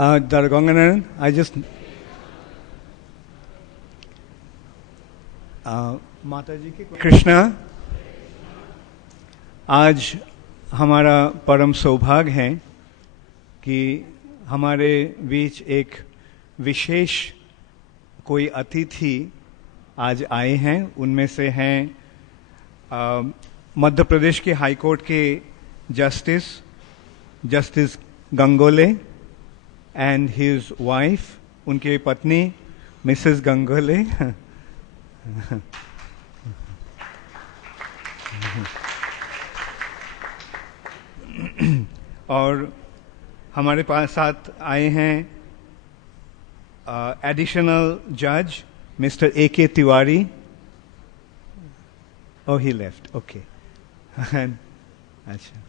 Dr. Ganganarayan, I just माता जी के कृष्णा, आज हमारा परम सौभाग्य है कि हमारे बीच एक विशेष कोई अतिथि आज आए हैं। उनमें से हैं मध्य प्रदेश के हाई कोर्ट के जस्टिस गंगोले एंड हिज वाइफ, उनके पत्नी मिसेस गंगोले। और हमारे पास साथ आए हैं एडिशनल जज mister A.K. Tiwari. Oh, he left. Okay. अच्छा।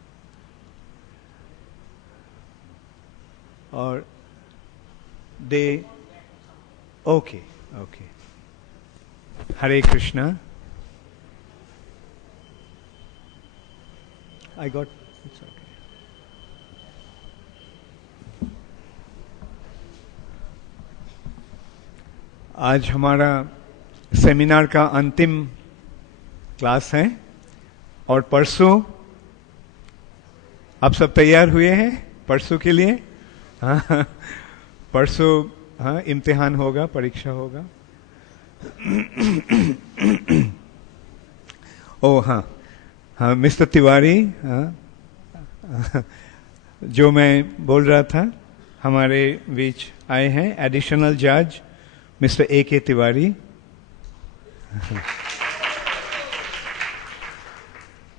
और दे okay okay. Hare Krishna. I got it's okay. आज हमारा सेमिनार का अंतिम क्लास है और परसों आप सब तैयार हुए हैं परसों के लिए? हाँ, परसों हाँ इम्तिहान होगा, परीक्षा होगा। ओ हाँ हाँ, मिस्टर तिवारी, हाँ जो मैं बोल रहा था, हमारे बीच आए हैं एडिशनल जज मिस्टर A.K. तिवारी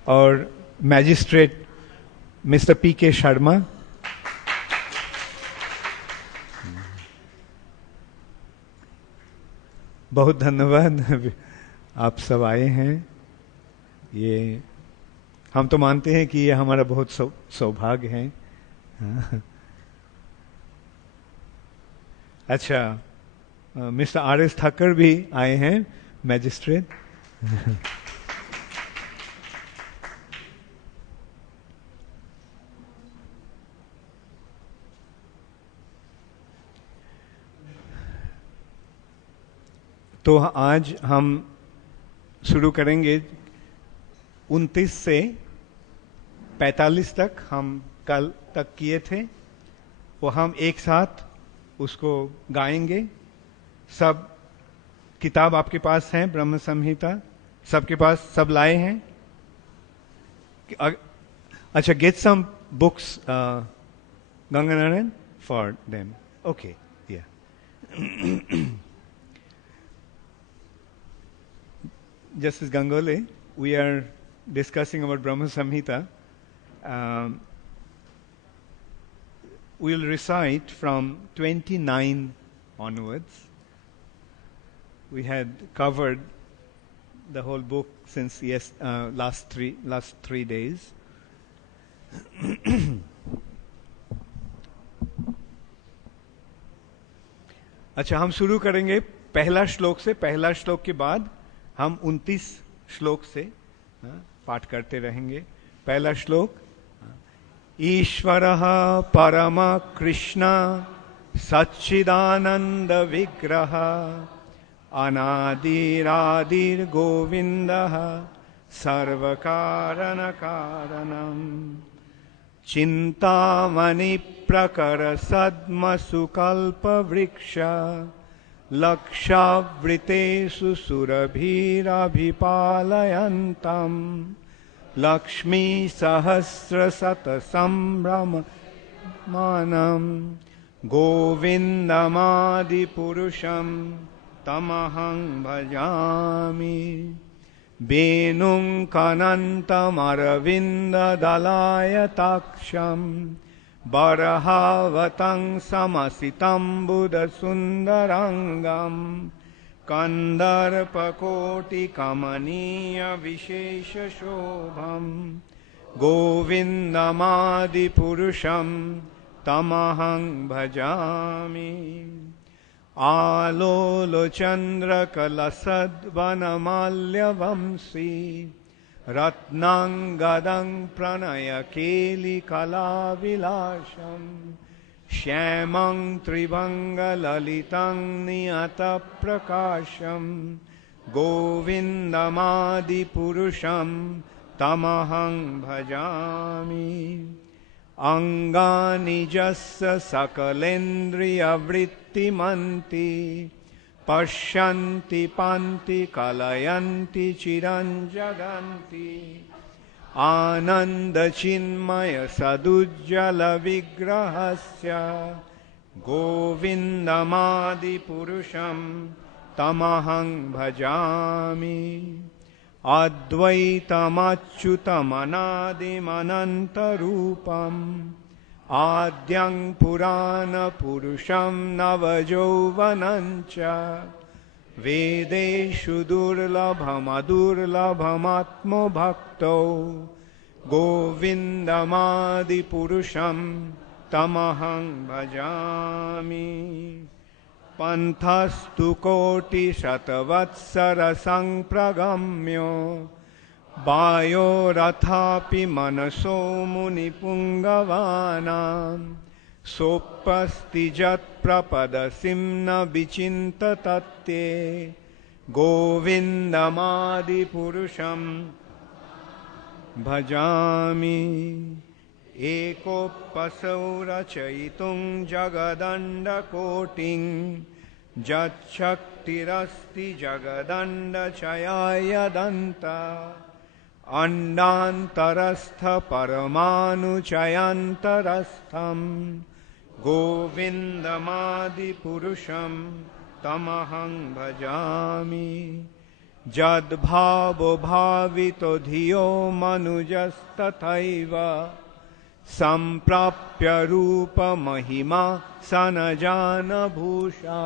और मैजिस्ट्रेट मिस्टर P.K. शर्मा। बहुत धन्यवाद, आप सब आए हैं। ये हम तो मानते हैं कि ये हमारा बहुत सौभाग्य है। अच्छा, मिस्टर R.S. ठक्कर भी आए हैं, मैजिस्ट्रेट। तो आज हम शुरू करेंगे 29 से 45 तक हम कल तक किए थे, वो हम एक साथ उसको गाएंगे। सब किताब आपके पास है, ब्रह्म संहिता सबके पास, सब लाए हैं? अच्छा, get some books Ganganarayan for them. Okay, या Justice Gangole, we are discussing about Brahma Samhita. We will recite from 29 onwards. We had covered the whole book since last three days. अच्छा, हम शुरू करेंगे पहला श्लोक से। पहला श्लोक के बाद हम 29 श्लोक से पाठ करते रहेंगे। पहला श्लोक, ईश्वरः परम कृष्ण सच्चिदानंद विग्रह अनादिरादिर गोविंदः सर्वकारण कारणम चिंतामणि प्रकर सद्मसुकल्प वृक्ष लक्षावृतेषु सुरभिरभिपालयन्तम् लक्ष्मी सहस्रशतसंभ्रममानम् गोविन्दमादिपुरुषं तमहं भजामि वेणुं कनन्तमरविन्ददलायताक्षम् बरहावतं समसितं बुधसुन्दरङ्गं कन्दर्पकोटिकमनीयविशेषशोभं गोविन्दमादिपुरुषं तमहं भजामि आलोलचन्द्रकलसद्वनमाल्यवंशी रत्नांगदं प्रणयकेलिकलाविलासं श्यामं त्रिभंगललितं नियतप्रकाशं गोविन्दमादिपुरुषं तमहं भजामि। अंगानि यस्य सकलेन्द्रियवृत्तिमन्ति पश्यन्ति पान्ति कलयन्ति चिरं जगन्ति आनन्दचिन्मय सदुज्ज्वलविग्रहस्य गोविन्दमादिपुरुषं तमहं भजामि। अद्वैतमच्युतमनादिमनन्तरूपम् आद्यं पुराणपुरुषं नवयौवनं च वेदेषु दुर्लभमदुर्लभमात्मभक्तो गोविन्दमादिपुरुषं तमहं भजामि। पन्थस्तु कोटिशतवत्सरसंप्रगम्यो वायोरथापि मनसो मुनिपुङ्गवानां सोपस्ति यत्प्रपदसिं न विचिन्ततत्ते गोविन्दमादिपुरुषं भजामि। एकोपसौ रचयितुं जगदण्डकोटिं यच्छक्तिरस्ति जगदण्डचयायदन्त अण्डान्तरस्थ परमाणुचयान्तरस्थं गोविन्दमादिपुरुषं तमहं भजामि। यद्भावो भावितो धियो मनुजस्तथैव सम्प्राप्य रूपमहिमा स न जानभूषा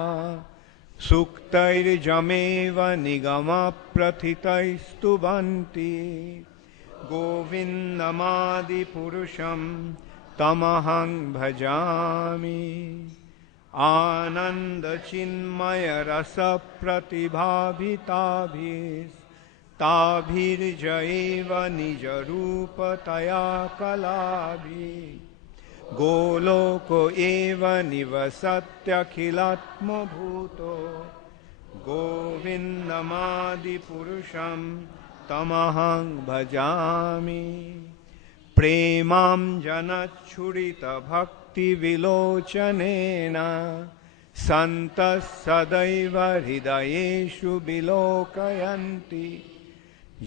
सुक्तैर्जमेव निगमप्रथितैस्तुवन्ति गोविन्दमादिपुरुषं तमहं भजामि। आनन्दचिन्मयरसप्रतिभाभिताभिस्ताभिर्जयैव निजरूपतया कलाभिः गोलोको एव निवसत्यखिलात्मभूतो गोविन्दमादिपुरुषं तमहं भजामि। प्रेमाञ्जनच्छुरितभक्तिविलोचनेन सन्तः सदैव हृदयेषु विलोकयन्ति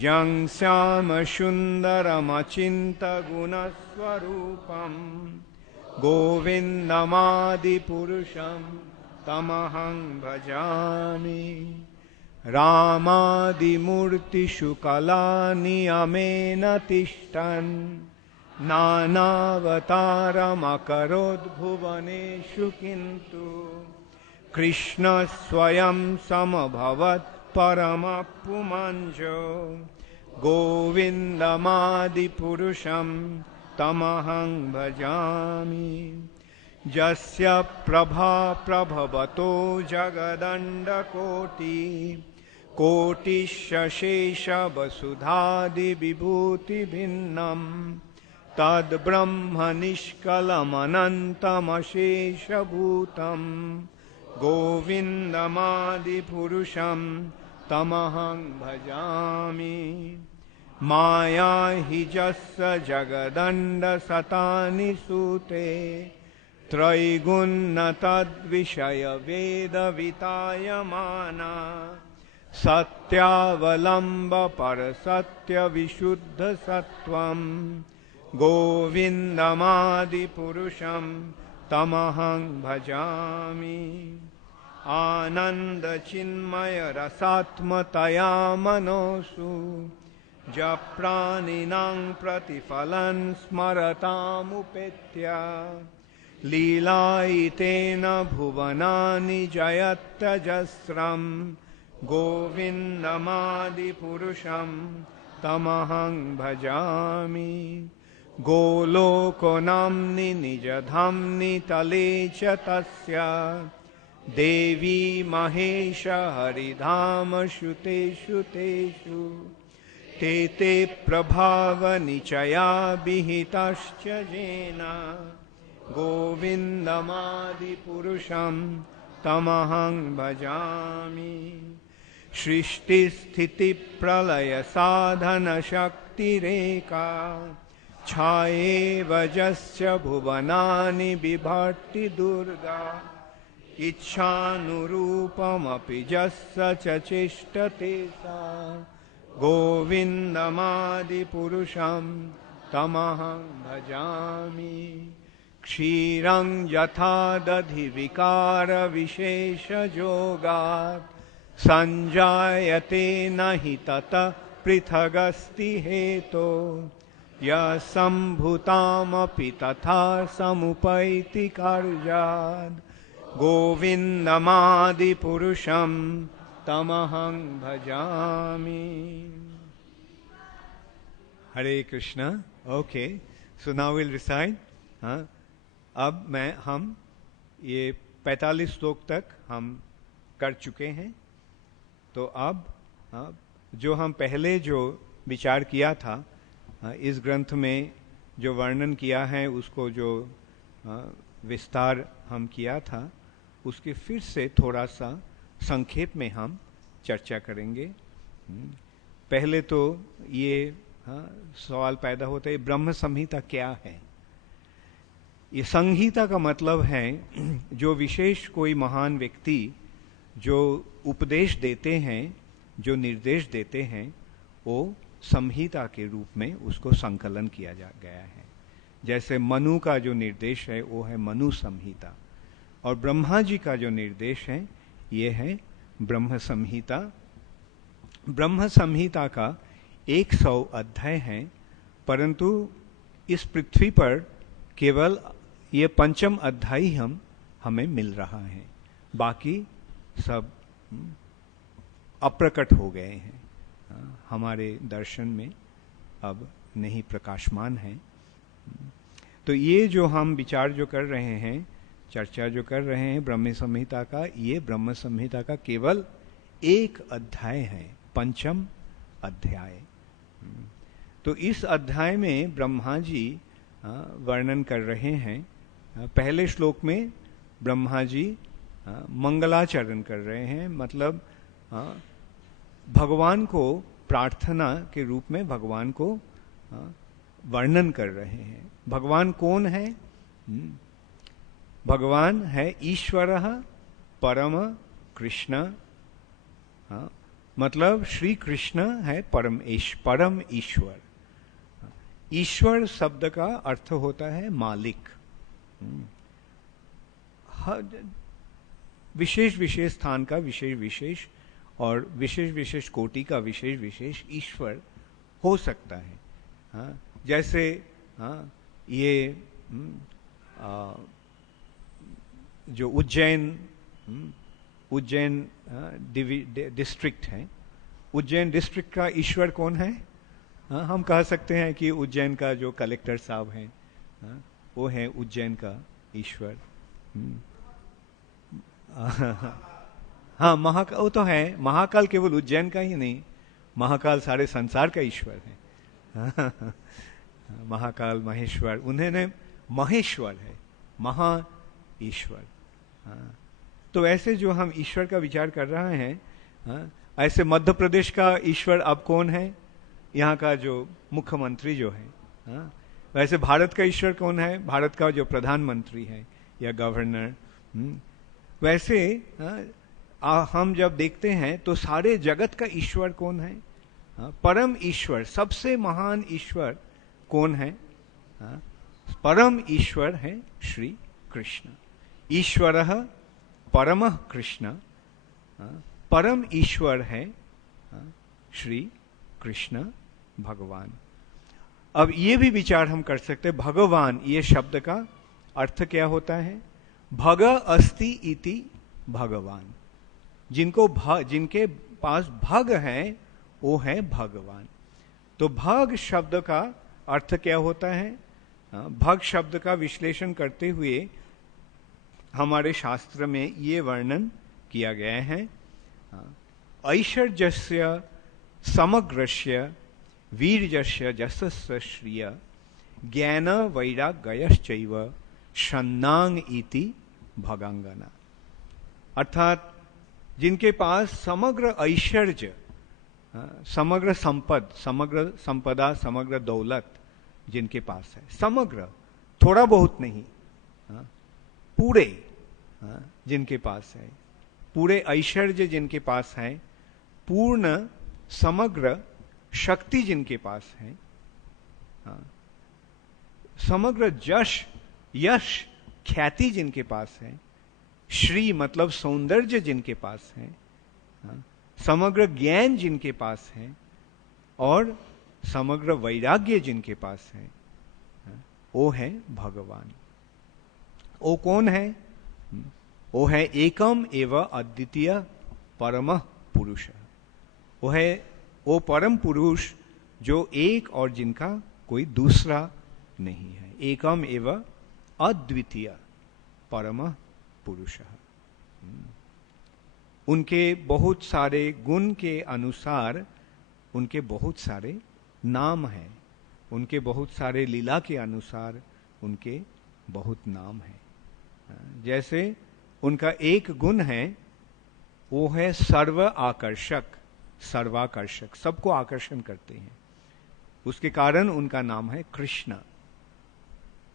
यं श्यामसुन्दरमचिन्त्यगुणस्वरूपं गोविन्दमादिपुरुषं तमहं भजामि। रामादिमूर्तिषु कलानियमेन तिष्ठन् नानावतारमकरोद्भुवनेषु किन्तु कृष्णः स्वयं समभवत् परमपुमांजो गोविन्दमादिपुरुषं तमहं भजामि। यस्य प्रभा प्रभवतो जगदण्डकोटि कोटिशेषवसुधादिविभूतिभिन्नं तद्ब्रह्मनिष्कलमनन्तमशेषभूतं गोविन्दमादिपुरुषं तमहं भजामि। माया हि यस्य जगदण्डशतानि सूते त्रैगुण्यतद्विषयवेदवितायमाना सत्यावलम्बपरसत्यविशुद्धसत्त्वं गोविन्दमादिपुरुषं तमहं भजामि। आनन्दचिन्मयरसात्मतया मनोषु जप्राणिनां प्रतिफलं स्मरतामुपेत्य लीलायितेन भुवनानि जयत्यजस्रं गोविन्दमादिपुरुषं तमहं भजामि। गोलोको नाम्नि निजधाम्नि तले च तस्य देवी महेश हरिधाम श्रुतेषु तेषु ते ते प्रभावनिचया विहितश्च येन गोविन्दमादिपुरुषं तमहं भजामि। सृष्टिस्थितिप्रलयसाधनशक्तिरेका छायेव यस्य भुवनानि बिभर्ति दुर्गा। इच्छानुरूपमपि यस्य च चेष्टते सा गोविन्दमादिपुरुषं तमहं भजामि। क्षीरं यथा दधिविकारविशेषयोगात् संजायते न हि ततः पृथगस्ति हेतो यस्सम्भूतामपि तथा समुपैति कार्यात् गोविन्दमादिपुरुषं तमहं भजामि। Hare Krishna. Okay, so now will recite. अब हम ये 45 श्लोक तक हम कर चुके हैं। तो अब जो हम पहले जो विचार किया था इस ग्रंथ में जो वर्णन किया है, उसको जो विस्तार हम किया था, उसके फिर से थोड़ा सा संक्षेप में हम चर्चा करेंगे। पहले तो ये सवाल पैदा होता है, ब्रह्म संहिता क्या है? ये संहिता का मतलब है जो विशेष कोई महान व्यक्ति जो उपदेश देते हैं, जो निर्देश देते हैं, वो संहिता के रूप में उसको संकलन किया गया है। जैसे मनु का जो निर्देश है वो है मनु संहिता, और ब्रह्मा जी का जो निर्देश है ये है ब्रह्म संहिता। ब्रह्म संहिता का 100 अध्याय है, परंतु इस पृथ्वी पर केवल ये 5म अध्याय हमें मिल रहा है, बाकी सब अप्रकट हो गए हैं, हमारे दर्शन में अब नहीं प्रकाशमान है। तो ये जो हम विचार जो कर रहे हैं, चर्चा जो कर रहे हैं ब्रह्म संहिता का, ये ब्रह्म संहिता का केवल 1 अध्याय है, 5म अध्याय। तो इस अध्याय में ब्रह्मा जी वर्णन कर रहे हैं। पहले श्लोक में ब्रह्मा जी मंगलाचरण कर रहे हैं, मतलब भगवान को प्रार्थना के रूप में भगवान को वर्णन कर रहे हैं। भगवान कौन है? भगवान है ईश्वरः परम कृष्ण, मतलब श्री कृष्ण है परम ईश्वर। ईश्वर शब्द का अर्थ होता है मालिक। विशेष विशेष स्थान का विशेष विशेष और विशेष विशेष कोटि का विशेष विशेष ईश्वर हो सकता है। जैसे ये जो उज्जैन डिस्ट्रिक्ट है, उज्जैन डिस्ट्रिक्ट का ईश्वर कौन है? हम कह सकते हैं कि उज्जैन का जो कलेक्टर साहब हैं वो है उज्जैन का ईश्वर। हाँ, महाकाल वो तो है। महाकाल केवल उज्जैन का ही नहीं, महाकाल सारे संसार का ईश्वर है। महाकाल महेश्वर, उन्हें महेश्वर है, महा ईश्वर। तो ऐसे जो हम ईश्वर का विचार कर रहे हैं, ऐसे मध्य प्रदेश का ईश्वर अब कौन है? यहाँ का जो मुख्यमंत्री जो है। वैसे भारत का ईश्वर कौन है? भारत का जो प्रधानमंत्री है या गवर्नर। वैसे हम जब देखते हैं तो सारे जगत का ईश्वर कौन है? परम ईश्वर, सबसे महान ईश्वर कौन है? परम ईश्वर है श्री कृष्ण। ईश्वरः परमः कृष्ण, परम ईश्वर है श्री कृष्ण भगवान। अब ये भी विचार हम कर सकते हैं, भगवान ये शब्द का अर्थ क्या होता है? भग अस्ति इति भगवान। जिनके पास भग है वो है भगवान। तो भग शब्द का अर्थ क्या होता है? भग शब्द का विश्लेषण करते हुए हमारे शास्त्र में ये वर्णन किया गया है। ऐश्वर्यस्य समग्रस्य वीर्यस्य जसस्य श्रिय ज्ञान वैराग्यश्चैव शन्नांग इति भगांगना, अर्थात जिनके पास समग्र ऐश्वर्य, समग्र संपदा, समग्र दौलत जिनके पास है, समग्र, थोड़ा बहुत नहीं, पूरे जिनके पास है, पूरे ऐश्वर्य जिनके पास है, पूर्ण समग्र शक्ति जिनके पास है, समग्र यश ख्याति जिनके पास है, श्री मतलब सौंदर्य जिनके पास है, समग्र ज्ञान जिनके पास है और समग्र वैराग्य जिनके पास है, वो है भगवान। वो कौन है? वो है एकम एवं अद्वितीय परम पुरुष। वो है वो परम पुरुष जो एक और जिनका कोई दूसरा नहीं है। एकम एवं अद्वितीय परम पुरुष। उनके बहुत सारे गुण के अनुसार उनके बहुत सारे नाम हैं, उनके बहुत सारे लीला के अनुसार उनके बहुत नाम हैं। जैसे उनका एक गुण है, वो है सर्व आकर्षक, सर्वाकर्षक, सबको आकर्षण करते हैं, उसके कारण उनका नाम है कृष्ण।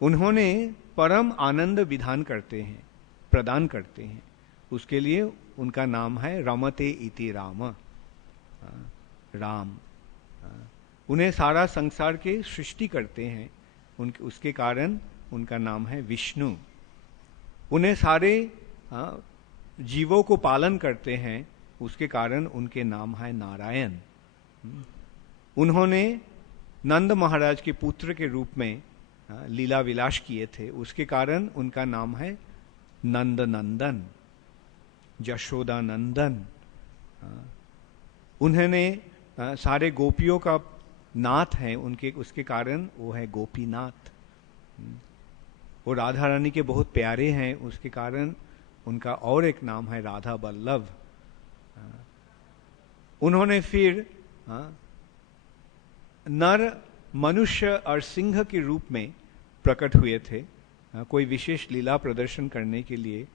उन्होंने परम आनंद विधान करते हैं, प्रदान करते हैं, उसके लिए उनका नाम है रमते इति राम, राम। उन्हें सारा संसार के सृष्टि करते हैं, उसके कारण उनका नाम है विष्णु। उन्हें सारे जीवों को पालन करते हैं, उसके कारण उनके नाम है नारायण। उन्होंने नंद महाराज के पुत्र के रूप में लीला विलास किए थे, उसके कारण उनका नाम है नंद नंदन, यशोदा नंदन। उन्होंने सारे गोपियों का नाथ है, उसके कारण वो है गोपीनाथ। वो राधा रानी के बहुत प्यारे हैं, उसके कारण उनका और एक नाम है राधा वल्लभ। उन्होंने फिर नर, मनुष्य और सिंह के रूप में प्रकट हुए थे, कोई विशेष लीला प्रदर्शन करने के लिए,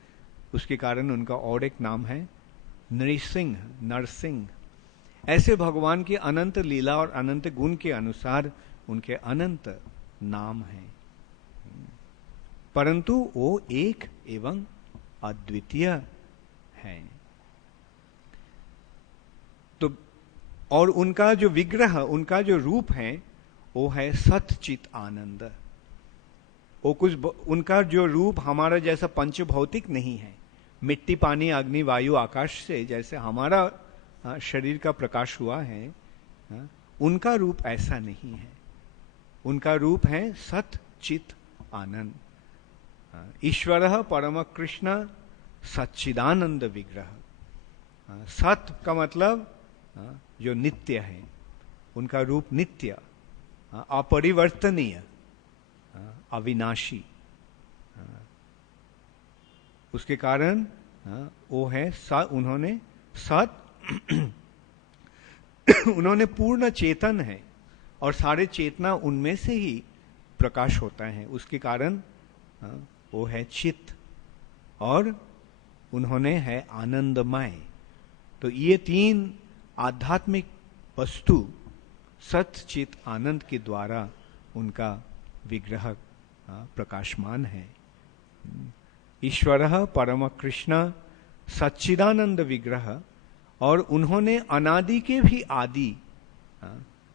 उसके कारण उनका और एक नाम है नृसिंह, नरसिंह। ऐसे भगवान की अनंत लीला और अनंत गुण के अनुसार उनके अनंत नाम हैं, परंतु वो एक एवं अद्वितीय हैं। तो और उनका जो विग्रह, उनका जो रूप है, वो है सतचित आनंद। वो कुछ, उनका जो रूप हमारा जैसा पंचभौतिक नहीं है, मिट्टी पानी अग्नि वायु आकाश से जैसे हमारा शरीर का प्रकाश हुआ है, उनका रूप ऐसा नहीं है। उनका रूप है सतचित आनंद। ईश्वर परम कृष्ण सच्चिदानंद विग्रह। सत का मतलब जो नित्य है, उनका रूप नित्य, अपरिवर्तनीय, अविनाशी, उसके कारण वो है उन्होंने सत उन्होंने पूर्ण चेतन है और सारे चेतना उनमें से ही प्रकाश होता है, उसके कारण वो है चित, और उन्होंने है आनंदमय। तो ये तीन आध्यात्मिक वस्तु सत चित आनंद के द्वारा उनका विग्रह प्रकाशमान है। ईश्वर परम कृष्ण सच्चिदानंद विग्रह, और उन्होंने अनादि के भी आदि,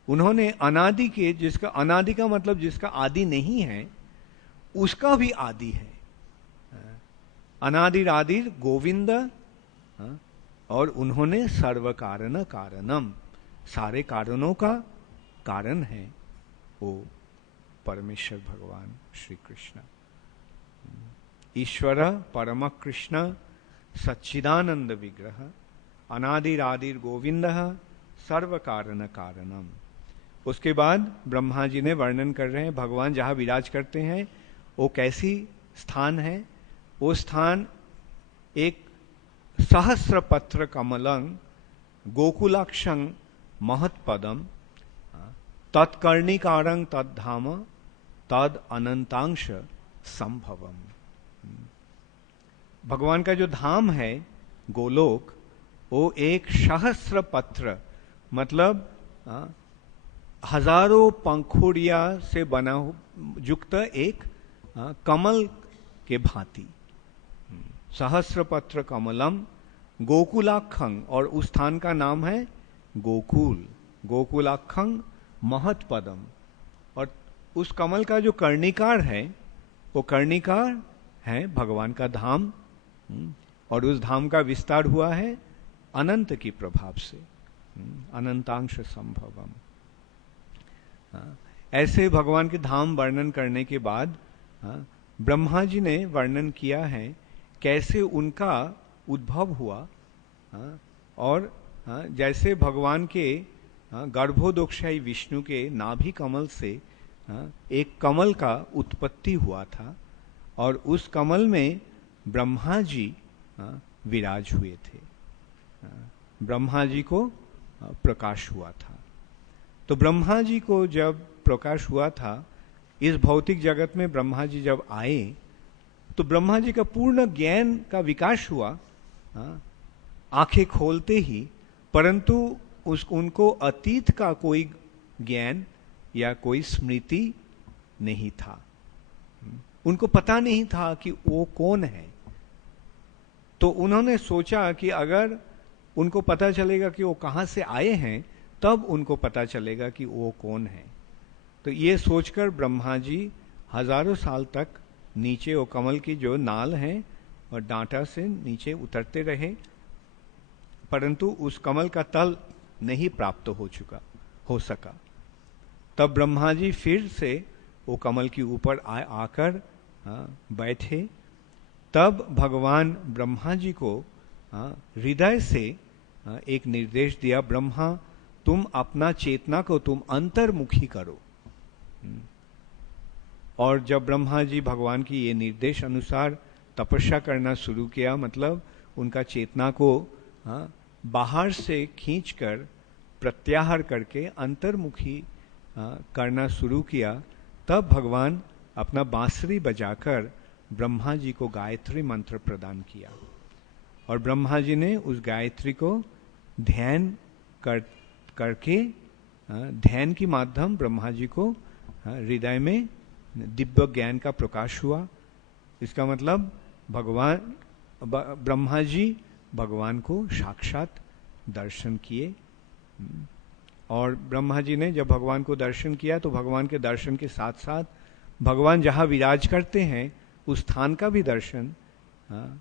उन्होंने अनादि के, जिसका अनादि का मतलब जिसका आदि नहीं है, उसका भी आदि है। अनादिर आदिर गोविंद, और उन्होंने सर्व कारण कारणम, सारे कारणों का कारण है वो परमेश्वर भगवान श्री कृष्ण। ईश्वर परम कृष्ण सच्चिदानंद विग्रह, अनादिर आदिर गोविंद, सर्व कारण कारणम। उसके बाद ब्रह्मा जी ने वर्णन कर रहे हैं भगवान जहां विराज करते हैं वो कैसी स्थान है। वो स्थान एक सहस्र पत्र कमलं गोकुलाक्षं महत्पदम तत्कर्णिकारं तद्धाम तद अनंतांश संभवम। भगवान का जो धाम है गोलोक, वो एक सहस्र पत्र मतलब हजारों पंखुड़िया से बना युक्त एक कमल के भांति। सहस्र पत्र कमलम गोकुलाखंग, और उस स्थान का नाम है गोकुल। गोकुलाखंग महत्पदम, और उस कमल का जो कर्णिकार है वो कर्णिकार है भगवान का धाम, और उस धाम का विस्तार हुआ है अनंत की प्रभाव से, अनंतांश संभवम। ऐसे भगवान के धाम वर्णन करने के बाद ब्रह्मा जी ने वर्णन किया है कैसे उनका उद्भव हुआ, और जैसे भगवान के गर्भोदोक्षाई विष्णु के नाभि कमल से एक कमल का उत्पत्ति हुआ था, और उस कमल में ब्रह्मा जी विराज हुए थे। ब्रह्मा जी को प्रकाश हुआ था। तो ब्रह्मा जी को जब प्रकाश हुआ था, इस भौतिक जगत में ब्रह्मा जी जब आए तो ब्रह्मा जी का पूर्ण ज्ञान का विकास हुआ आंखें खोलते ही, परंतु उनको अतीत का कोई ज्ञान या कोई स्मृति नहीं था। उनको पता नहीं था कि वो कौन है। तो उन्होंने सोचा कि अगर उनको पता चलेगा कि वो कहां से आए हैं, तब उनको पता चलेगा कि वो कौन है। तो ये सोचकर ब्रह्मा जी हजारों साल तक नीचे वो कमल की जो नाल है और डांटा से नीचे उतरते रहे, परंतु उस कमल का तल नहीं प्राप्त हो सका। तब ब्रह्मा जी फिर से वो कमल के ऊपर आकर बैठे। तब भगवान ब्रह्मा जी को हृदय से एक निर्देश दिया, ब्रह्मा तुम अपना चेतना को तुम अंतर्मुखी करो। और जब ब्रह्मा जी भगवान की ये निर्देश अनुसार तपस्या करना शुरू किया, मतलब उनका चेतना को बाहर से खींचकर प्रत्याहार करके अंतर्मुखी करना शुरू किया, तब भगवान अपना बांसुरी बजाकर ब्रह्मा जी को गायत्री मंत्र प्रदान किया। और ब्रह्मा जी ने उस गायत्री को ध्यान करके ध्यान के माध्यम ब्रह्मा जी को हृदय में दिव्य ज्ञान का प्रकाश हुआ। इसका मतलब ब्रह्मा जी भगवान को साक्षात दर्शन किए। और ब्रह्मा जी ने जब भगवान को दर्शन किया तो भगवान के दर्शन के साथ साथ भगवान जहां विराज करते हैं उस स्थान का भी दर्शन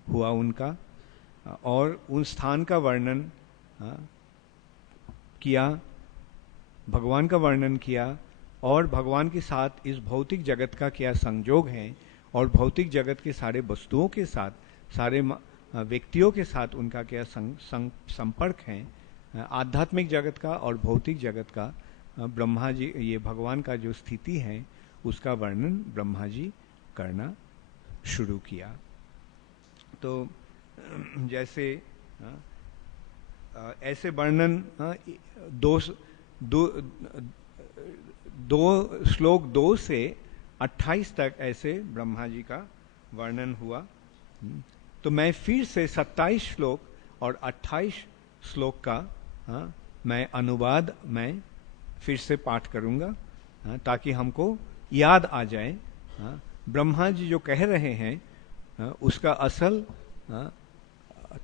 हुआ उनका, और उन स्थान का वर्णन किया, भगवान का वर्णन किया, और भगवान के साथ इस भौतिक जगत का क्या संयोग है, और भौतिक जगत के सारे वस्तुओं के साथ, सारे व्यक्तियों के साथ उनका क्या संपर्क है, आध्यात्मिक जगत का और भौतिक जगत का। ब्रह्मा जी, ये भगवान का जो स्थिति है उसका वर्णन ब्रह्मा जी करना शुरू किया। तो जैसे ऐसे वर्णन दो श्लोक 2 से 28 तक ऐसे ब्रह्मा जी का वर्णन हुआ। तो मैं फिर से 27 श्लोक और 28 श्लोक का मैं अनुवाद मैं फिर से पाठ करूंगा, ताकि हमको याद आ जाए ब्रह्मा जी जो कह रहे हैं उसका असल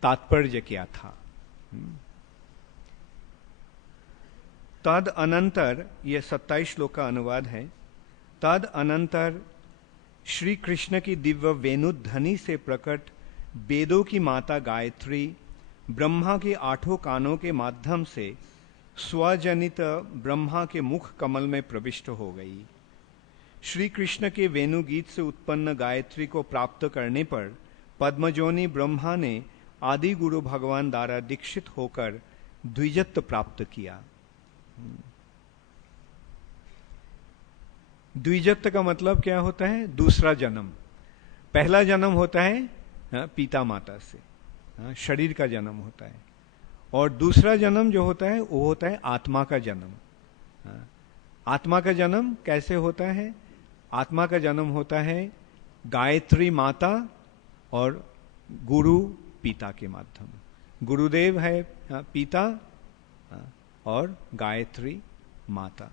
तात्पर्य क्या था। तद अनंतर, ये 27 श्लोक का अनुवाद है। तद अनंतर श्री कृष्ण की दिव्य वेणुध्वनि से प्रकट वेदों की माता गायत्री ब्रह्मा के 8 कानों के माध्यम से स्वजनित ब्रह्मा के मुख कमल में प्रविष्ट हो गई। श्री कृष्ण के वेणु गीत से उत्पन्न गायत्री को प्राप्त करने पर पद्मजोनि ब्रह्मा ने आदि गुरु भगवान द्वारा दीक्षित होकर द्विजत्व प्राप्त किया। द्विजत्व का मतलब क्या होता है? दूसरा जन्म। पहला जन्म होता है पिता माता से, शरीर का जन्म होता है, और दूसरा जन्म जो होता है वो होता है आत्मा का जन्म। आत्मा का जन्म कैसे होता है? आत्मा का जन्म होता है गायत्री माता और गुरु पिता के माध्यम। गुरुदेव है पिता और गायत्री माता।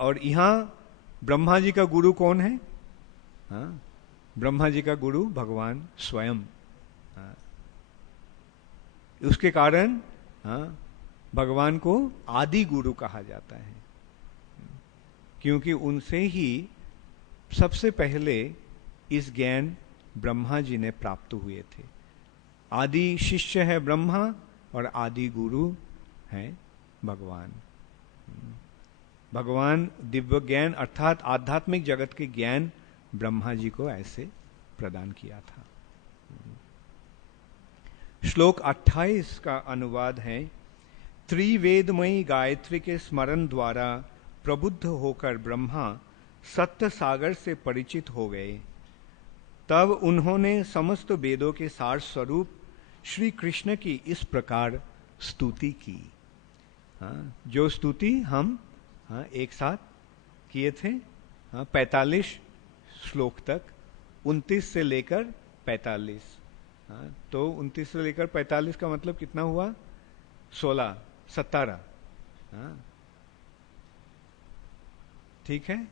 और यहां ब्रह्मा जी का गुरु कौन है? ब्रह्मा जी का गुरु भगवान स्वयं। उसके कारण भगवान को आदि गुरु कहा जाता है, क्योंकि उनसे ही सबसे पहले इस ज्ञान ब्रह्मा जी ने प्राप्त हुए थे। आदि शिष्य है ब्रह्मा और आदि गुरु है भगवान। भगवान दिव्य ज्ञान अर्थात आध्यात्मिक जगत के ज्ञान ब्रह्मा जी को ऐसे प्रदान किया था। श्लोक 28 का अनुवाद है, त्रिवेदमयी गायत्री के स्मरण द्वारा प्रबुद्ध होकर ब्रह्मा सत्य सागर से परिचित हो गए। तब उन्होंने समस्त वेदों के सार स्वरूप श्री कृष्ण की इस प्रकार स्तुति की। जो स्तुति हम एक साथ किए थे 45 श्लोक तक, 29 से लेकर 45। तो 29 से लेकर 45 का मतलब कितना हुआ? 16, 17। ठीक है।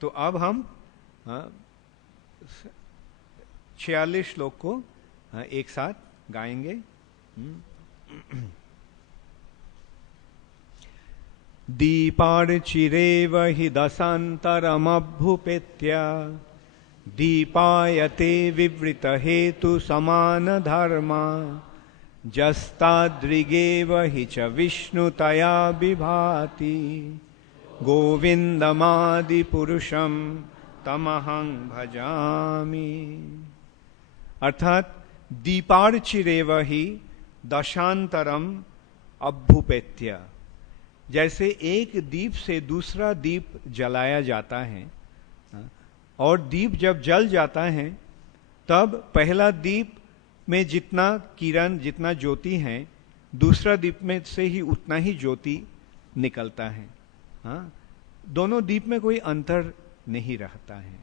तो अब हम 46 श्लोक को एक साथ गाएंगे। दीपार्चिरेव हि दशान्तरमभ्युपेत्य दीपायते विवृत हेतु समान धर्मा जस्ताद्रिगेव हि च विष्णुतया विभाति गोविंदमादि पुरुषम तमहं भजामि। अर्थात दीपार्चिरेव हि दशांतरम अभ्युपेत्य, जैसे एक दीप से दूसरा दीप जलाया जाता है और दीप जब जल जाता है तब पहला दीप में जितना किरण जितना ज्योति है दूसरा दीप में से ही उतना ही ज्योति निकलता है। दोनों दीप में कोई अंतर नहीं रहता है।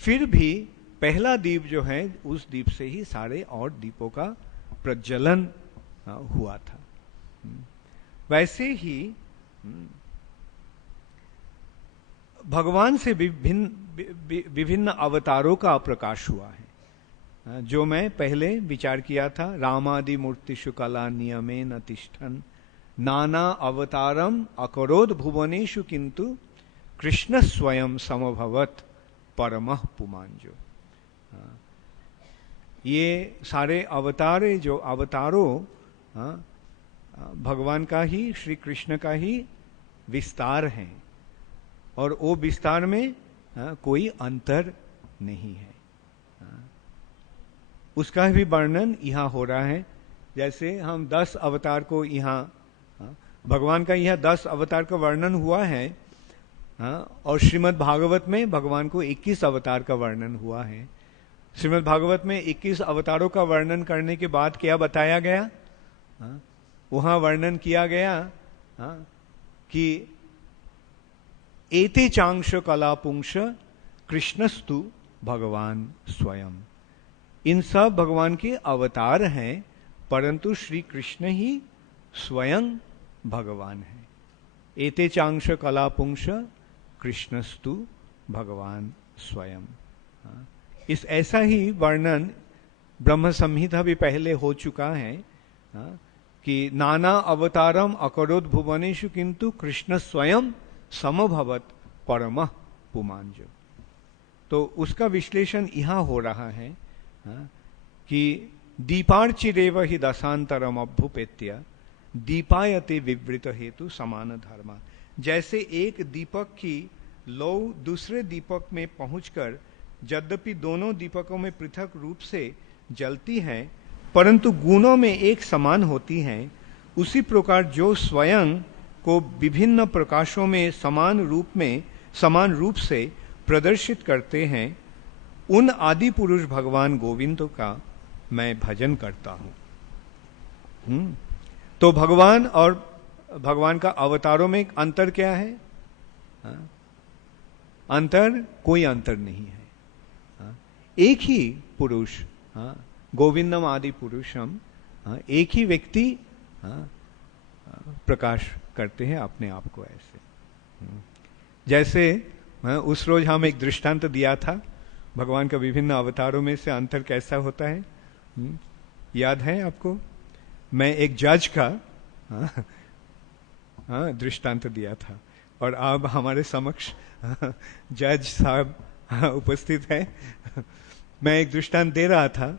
फिर भी पहला दीप जो है उस दीप से ही सारे और दीपों का प्रज्वलन हुआ था। वैसे ही भगवान से विभिन्न अवतारों का प्रकाश हुआ है, जो मैं पहले विचार किया था। रामादि मूर्तिषु कला नियमेन तिष्ठन् नाना अवतारम अकरोद भुवनेषु किंतु कृष्ण स्वयं समभवत परमः पुमांजो। ये सारे अवतारे जो अवतारों भगवान का ही, श्री कृष्ण का ही विस्तार है और वो विस्तार में कोई अंतर नहीं है। उसका भी वर्णन यहाँ हो रहा है। जैसे हम 10 अवतार को यहाँ भगवान का यह 10 अवतार का वर्णन हुआ है और श्रीमद् भागवत में भगवान को 21 अवतार का वर्णन हुआ है। श्रीमद् भागवत में 21 अवतारों का वर्णन करने के बाद क्या बताया गया? वहां वर्णन किया गया कि एते चांश कला पुंश कृष्णस्तु भगवान स्वयं। इन सब भगवान के अवतार हैं, परंतु श्री कृष्ण ही स्वयं भगवान है। एते चांश कला पुंश कृष्णस्तु भगवान स्वयं। इस ऐसा ही वर्णन ब्रह्म संहिता भी पहले हो चुका है कि नाना अवतारम अकरोद भुवनेषु किंतु कृष्ण स्वयं समभवत परमः पुमांजो। तो उसका विश्लेषण यहाँ हो रहा है कि दीपार्चिरेव हि दशांतरम अभ्युपेत्य दीपायते विवृत हेतु समान धर्मा। जैसे एक दीपक की लौ दूसरे दीपक में पहुंचकर यद्यपि दोनों दीपकों में पृथक रूप से जलती है परंतु गुणों में एक समान होती हैं, उसी प्रकार जो स्वयं को विभिन्न प्रकाशों में समान रूप से प्रदर्शित करते हैं, उन आदि पुरुष भगवान गोविंद का मैं भजन करता हूं। तो भगवान और भगवान का अवतारों में अंतर क्या है? कोई अंतर नहीं है। एक ही पुरुष, गोविंदम आदि पुरुषम, एक ही व्यक्ति प्रकाश करते हैं अपने आप को। ऐसे जैसे उस रोज हम एक दृष्टांत दिया था भगवान का विभिन्न अवतारों में से अंतर कैसा होता है, याद है आपको? मैं एक जज का दृष्टांत दिया था और अब हमारे समक्ष जज साहब उपस्थित है। मैं एक दृष्टांत दे रहा था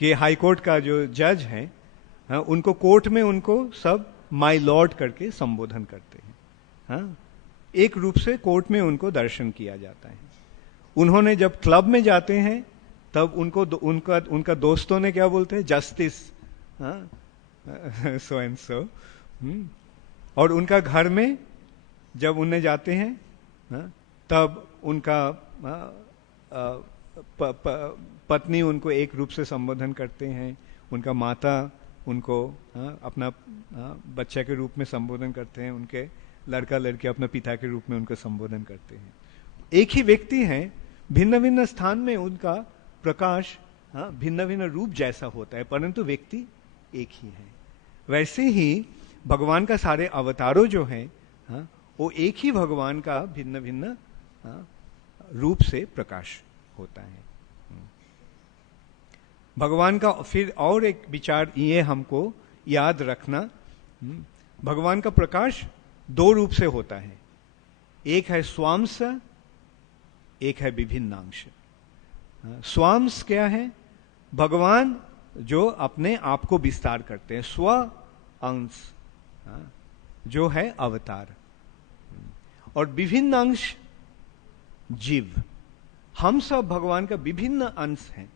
कि हाई कोर्ट का जो जज है, उनको कोर्ट में उनको सब माय लॉर्ड करके संबोधन करते हैं। एक रूप से कोर्ट में उनको दर्शन किया जाता है। उन्होंने जब क्लब में जाते हैं तब उनका दोस्तों ने क्या बोलते हैं, जस्टिस सो एंड सो। और उनका घर में जब उन्हें जाते हैं तब उनका पत्नी उनको एक रूप से संबोधन करते हैं, उनका माता उनको अपना बच्चा के रूप में संबोधन करते हैं, उनके लड़का लड़की अपना पिता के रूप में उनको संबोधन करते हैं। एक ही व्यक्ति हैं, भिन्न भिन्न स्थान में उनका प्रकाश भिन्न भिन्न रूप जैसा होता है, परंतु व्यक्ति एक ही है। वैसे ही भगवान का सारे अवतारों जो हैं वो एक ही भगवान का भिन्न भिन्न रूप से प्रकाश होता है। भगवान का फिर और एक विचार ये हमको याद रखना, भगवान का प्रकाश दो रूप से होता है, एक है स्वांश, एक है विभिन्नांश। स्वांश क्या है? भगवान जो अपने आप को विस्तार करते हैं, स्व अंश जो है अवतार, और विभिन्न अंश जीव। हम सब भगवान का विभिन्न अंश हैं।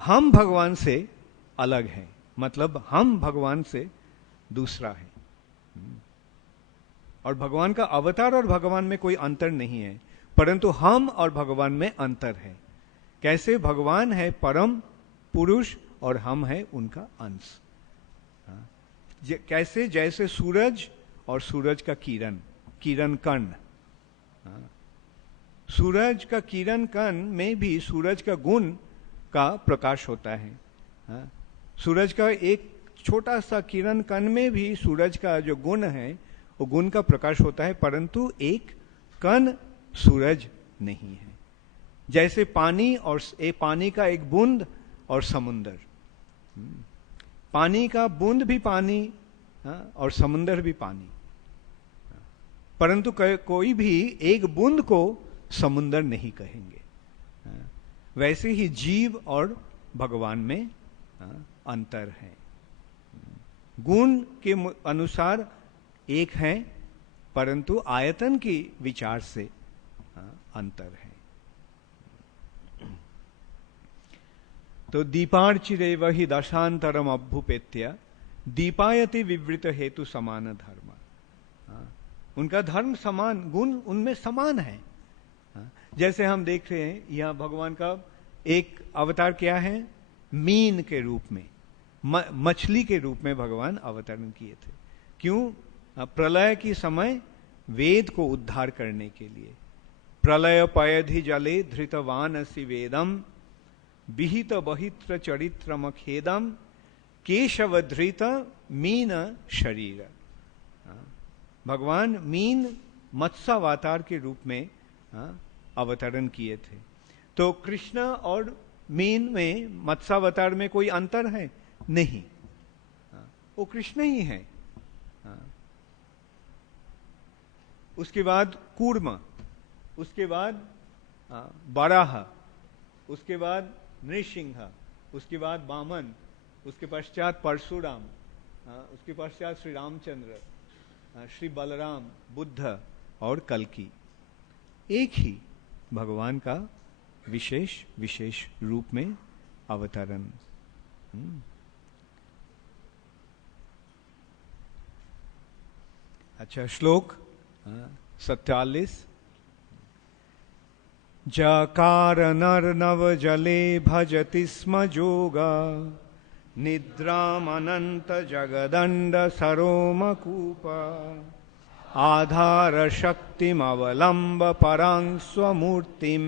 हम भगवान से अलग हैं, मतलब हम भगवान से दूसरा है। और भगवान का अवतार और भगवान में कोई अंतर नहीं है, परंतु हम और भगवान में अंतर है। कैसे? भगवान है परम पुरुष और हम है उनका अंश। कैसे? जैसे सूरज और सूरज का किरण कण, सूरज का किरण कण में भी सूरज का गुण का प्रकाश होता है। सूरज का एक छोटा सा किरण कण में भी सूरज का जो गुण है वो गुण का प्रकाश होता है, परंतु एक कण सूरज नहीं है। जैसे पानी और पानी का एक बूंद और समुंदर, पानी का बूंद भी पानी और समुंदर भी पानी, परंतु कोई भी एक बूंद को समुंदर नहीं कहेंगे। वैसे ही जीव और भगवान में अंतर है। गुण के अनुसार एक है, परंतु आयतन की विचार से अंतर है। तो दीपार्चिरे वही दशांतरम अभ्युपेत्य दीपायति विवृत हेतु समान धर्म। उनका धर्म समान, गुण उनमें समान है। जैसे हम देख रहे हैं यहां भगवान का एक अवतार क्या है, मीन के रूप में, मछली के रूप में भगवान अवतरण किए थे। क्यों? प्रलय की समय वेद को उद्धार करने के लिए। प्रलय पयधि जले धृतवान असि वेदम विहित बहित्र चरित्रमखेदम केशव धृत मीन शरीर। भगवान मीन मत्स्यावतार के रूप में अवतरण किए थे। तो कृष्ण और मीन में, मत्स्यावतार में कोई अंतर है? नहीं, वो कृष्ण ही है। उसके बाद कूर्म, उसके बाद बराह, उसके बाद नृसिंह, उसके बाद वामन, उसके पश्चात परशुराम, उसके पश्चात श्री रामचंद्र, श्री बलराम, बुद्ध और कल्कि। एक ही भगवान का विशेष विशेष रूप में अवतरण। अच्छा, श्लोक 47। जकार नर नव जले भजति स्म जोगा निद्रामनंत जगदंड सरोमकूपा आधार शक्तिम अवलंब परां स्वमूर्तिम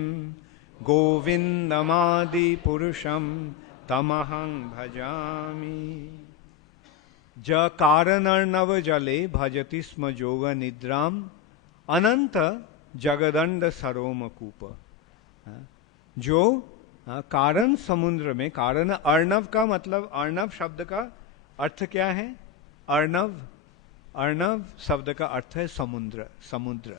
गोविंदमादि पुरुषम तमहं भजामि। ज कारणर्णव जले भजति स्म जोग निद्राम अनंत जगदंड सरोमकूप। जो कारण समुद्र में, कारण अर्णव का मतलब, अर्णव शब्द का अर्थ क्या है? अर्णव, अर्णव शब्द का अर्थ है समुद्र, समुद्र।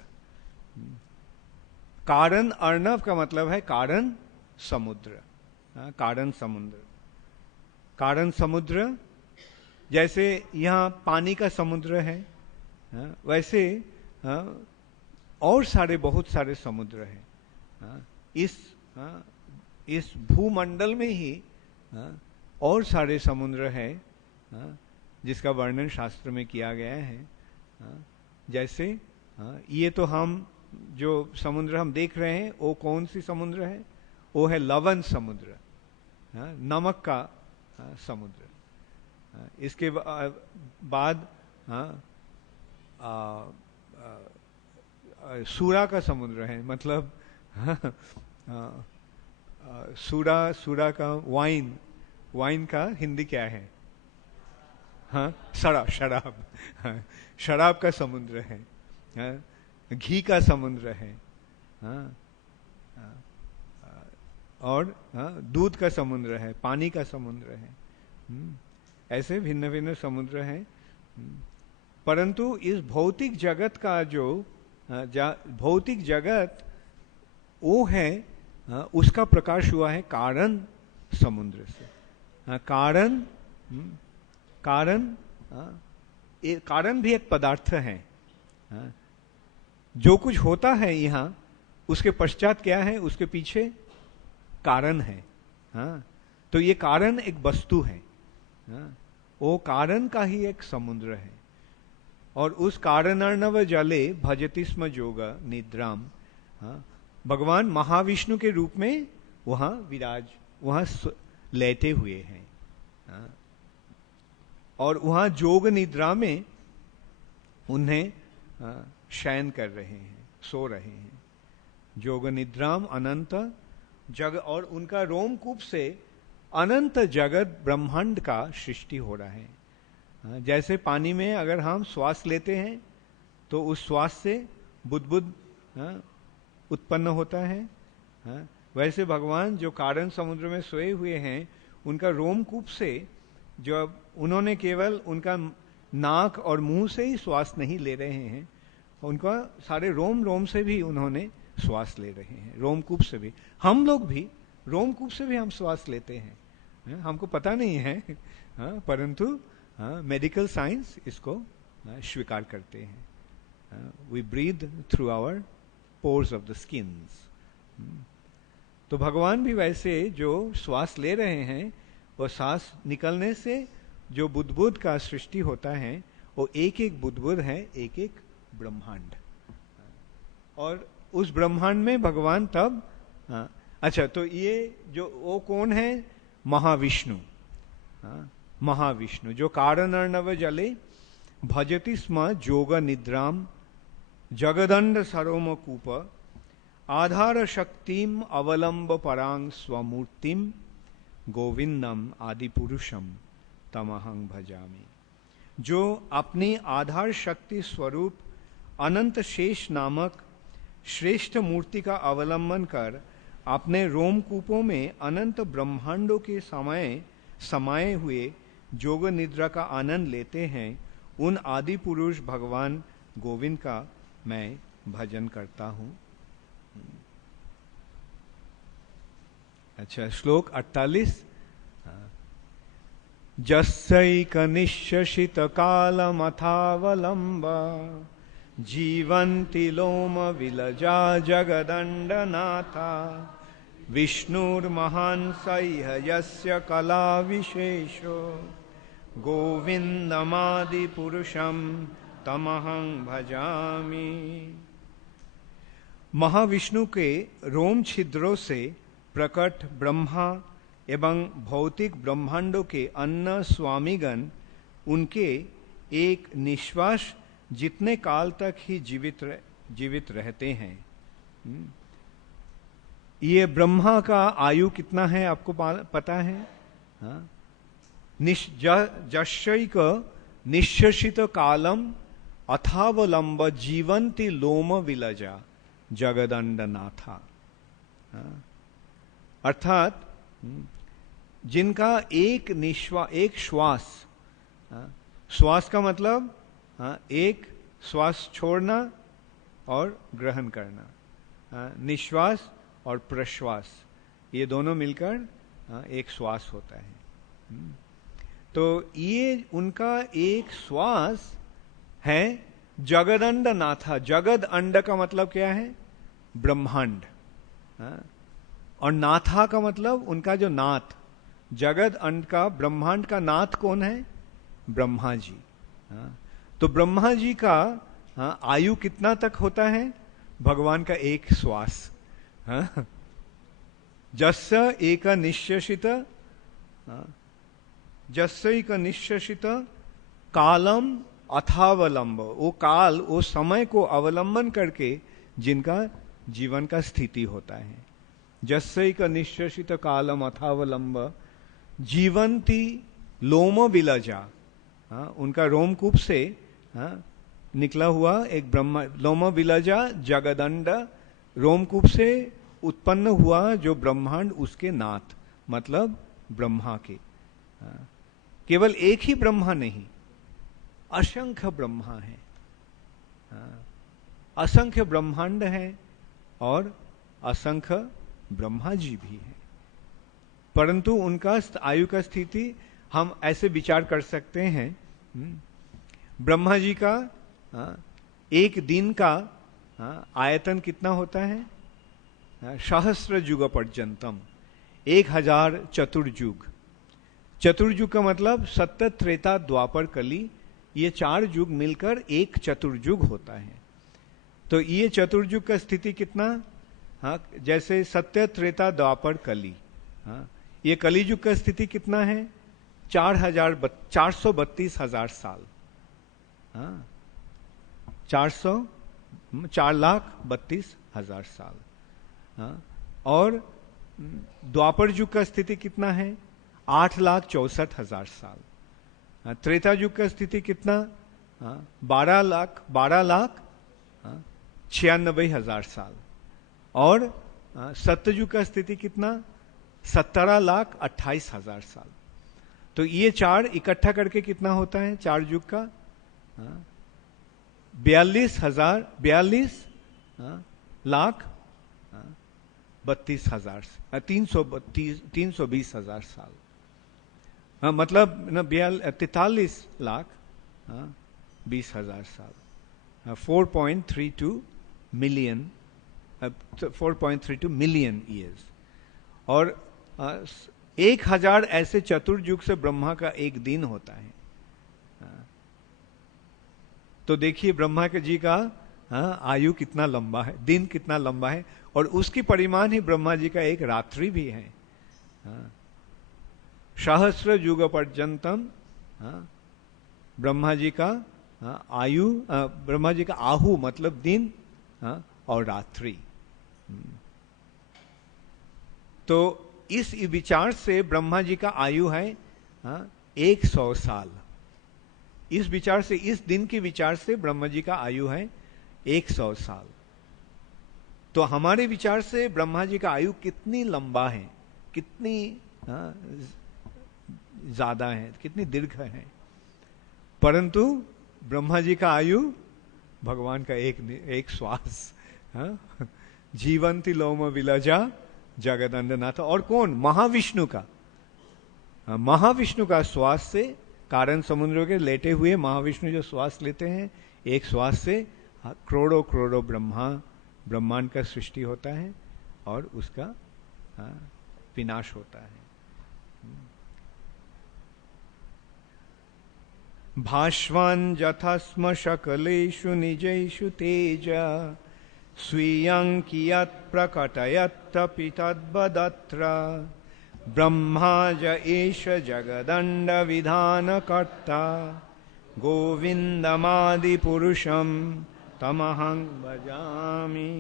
कारण अर्णव का मतलब है कारण समुद्र, कारण समुद्र। कारण समुद्र जैसे यहाँ पानी का समुद्र है, वैसे और सारे बहुत सारे समुद्र हैं। इस भूमंडल में ही और सारे समुद्र हैं जिसका वर्णन शास्त्र में किया गया है। जैसे ये तो हम जो समुद्र हम देख रहे हैं वो कौन सी समुद्र है? वो है लवण समुद्र, नमक का समुद्र। इसके बाद सूरा का समुद्र है, मतलब सूरा का वाइन, वाइन का हिंदी क्या है? हाँ, शराब, हाँ, शराब का समुद्र है, हाँ, घी का समुद्र है, हाँ, और दूध का समुद्र है, पानी का समुद्र है। ऐसे भिन्न भिन्न समुद्र हैं। परंतु इस भौतिक जगत का जो भौतिक जगत वो है, उसका प्रकाश हुआ है कारण समुद्र से। कारण, कारण भी एक पदार्थ है। जो कुछ होता है यहाँ, उसके पश्चात क्या है? उसके पीछे कारण है। तो ये कारण एक वस्तु है, वो कारण का ही एक समुद्र है। और उस कारणर्णव जले भजति स्म जोग निद्राम, भगवान महाविष्णु के रूप में वहां वहां लेटे हुए हैं, और वहां जोग निद्रा में उन्हें शयन कर रहे हैं, सो रहे हैं। जोग निद्राम अनंत जग, और उनका रोमकूप से अनंत जगत ब्रह्मांड का सृष्टि हो रहा है। जैसे पानी में अगर हम श्वास लेते हैं तो उस श्वास से बुदबुद उत्पन्न होता है, वैसे भगवान जो कारण समुद्र में सोए हुए हैं, उनका रोमकूप से, जो उन्होंने केवल उनका नाक और मुंह से ही श्वास नहीं ले रहे हैं, उनका सारे रोम रोम से भी उन्होंने श्वास ले रहे हैं, रोमकूप से भी। हम लोग भी रोमकूप से भी हम श्वास लेते हैं, हमको पता नहीं है, परंतु मेडिकल साइंस इसको स्वीकार करते हैं। We breathe through our pores of the skins. तो भगवान भी वैसे जो श्वास ले रहे हैं, वो सांस निकलने से जो बुदबुद का सृष्टि होता है, वो एक एक बुदबुद है, एक एक ब्रह्मांड। और उस ब्रह्मांड में भगवान तब अच्छा, तो ये जो वो कौन है? महाविष्णु। महाविष्णु जो कारणर्णव जले भजति स्म जोग निद्राम जगदंड सरोमकूप आधार शक्तिम अवलंब परां स्वमूर्तिम गोविंदम आदि पुरुषम तमहं भजामि। जो अपनी आधार शक्ति स्वरूप अनंत शेष नामक श्रेष्ठ मूर्ति का अवलंबन कर अपने रोमकूपों में अनंत ब्रह्मांडों के समाये हुए जोग निद्रा का आनंद लेते हैं, उन आदि पुरुष भगवान गोविंद का मैं भजन करता हूं। अच्छा, श्लोक 48। जस्यैक निश्चित कालमथावलंब जीवन्ति लोम विलजा जगदंडनाथा विष्णुर्महान् सह्य यस्य कला विशेषो गोविंदमादि पुरुषम तमहं भजामि। महाविष्णु के रोम छिद्रों से प्रकट ब्रह्मा एवं भौतिक ब्रह्मांडों के अन्न स्वामीगण उनके एक निश्वास जितने काल तक ही जीवित रहते हैं। ये ब्रह्मा का आयु कितना है आपको पता है? हाँ? जशैक निश्चित कालम अथावलंब जीवंती लोम विलजा जगदंड नाथा। अर्थात जिनका एक श्वास, श्वास का मतलब एक श्वास छोड़ना और ग्रहण करना, निश्वास और प्रश्वास, ये दोनों मिलकर एक श्वास होता है। तो ये उनका एक श्वास है जगदंड नाथा। जगद अंड का मतलब क्या है? ब्रह्मांड। और नाथा का मतलब उनका जो नाथ, जगद अंड का, ब्रह्मांड का नाथ कौन है? ब्रह्मा जी। तो ब्रह्मा जी का आयु कितना तक होता है? भगवान का एक श्वास। जस्य एक निश्चित, जस्य एक निश्चित कालम अथावलंब, वो काल, वो समय को अवलंबन करके जिनका जीवन का स्थिति होता है। जस्यैक निश्चित कालम अथावलंब जीवंती लोम विलजा, उनका रोमकूप से निकला हुआ एक ब्रह्मा, लोम विलजा जगदंड, रोमकूप से उत्पन्न हुआ जो ब्रह्मांड, उसके नाथ, मतलब ब्रह्मा के। केवल एक ही ब्रह्मा नहीं, असंख्य ब्रह्मा है, असंख्य ब्रह्मांड है और असंख्य ब्रह्मा जी भी है। परंतु उनका आयु का स्थिति हम ऐसे विचार कर सकते हैं, ब्रह्मा जी का एक दिन का आयतन कितना होता है? सहस्र युग पर्यंतम, 1000 चतुर्युग। चतुर्युग का मतलब सत्य, त्रेता, द्वापर, कली, ये 4 युग मिलकर एक चतुर्युग होता है। तो ये चतुर्युग का स्थिति कितना? जैसे सत्य, त्रेता, द्वापर, कली, ये कली युग का स्थिति कितना है? 432,000 साल। 4,32,000 साल। और द्वापर युग का स्थिति कितना है? 8,64,000 साल। त्रेता युग का स्थिति कितना? 12,96,000 साल। और सत्ययुग का स्थिति कितना? 17,28,000 साल। तो ये 4 इकट्ठा करके कितना होता है 4 युग का? 42,32,000 साल। मतलब ना 43,20,000 साल। 4.32 मिलियन, 4.32 मिलियन ईयर्स। और 1000 ऐसे चतुर्युग से ब्रह्मा का एक दिन होता है। तो देखिए ब्रह्मा के जी का आयु कितना लंबा है, दिन कितना लंबा है, और उसकी परिमाण ही ब्रह्मा जी का एक रात्रि भी है। सहस्र युग पर्यंतम ब्रह्मा जी का आयु, ब्रह्मा जी का आहु मतलब दिन और रात्रि। तो इस विचार से ब्रह्मा जी का आयु है 100 साल। इस विचार से, इस दिन के विचार से ब्रह्मा जी का आयु है 100 साल। तो हमारे विचार से ब्रह्मा जी का आयु कितनी लंबा है, कितनी ज्यादा है, कितनी दीर्घ है। परंतु ब्रह्मा जी का आयु भगवान का एक श्वास। जीवंती लोम विलजा जगदंड नाथ। और कौन? महाविष्णु का, महाविष्णु का श्वास से, कारण समुद्रों के लेटे हुए महाविष्णु जो श्वास लेते हैं, एक श्वास से करोड़ों करोड़ों ब्रह्मांड का सृष्टि होता है और उसका विनाश होता है। भास्वान् यथा स्म शकलेषु निजेषु तेज स्वीयं कियत् प्रकटयत्तपि तद्वदत्र ब्रह्मा ज एष जगदण्ड विधानकर्ता गोविंदमादि पुरुषम तमहं भजामि।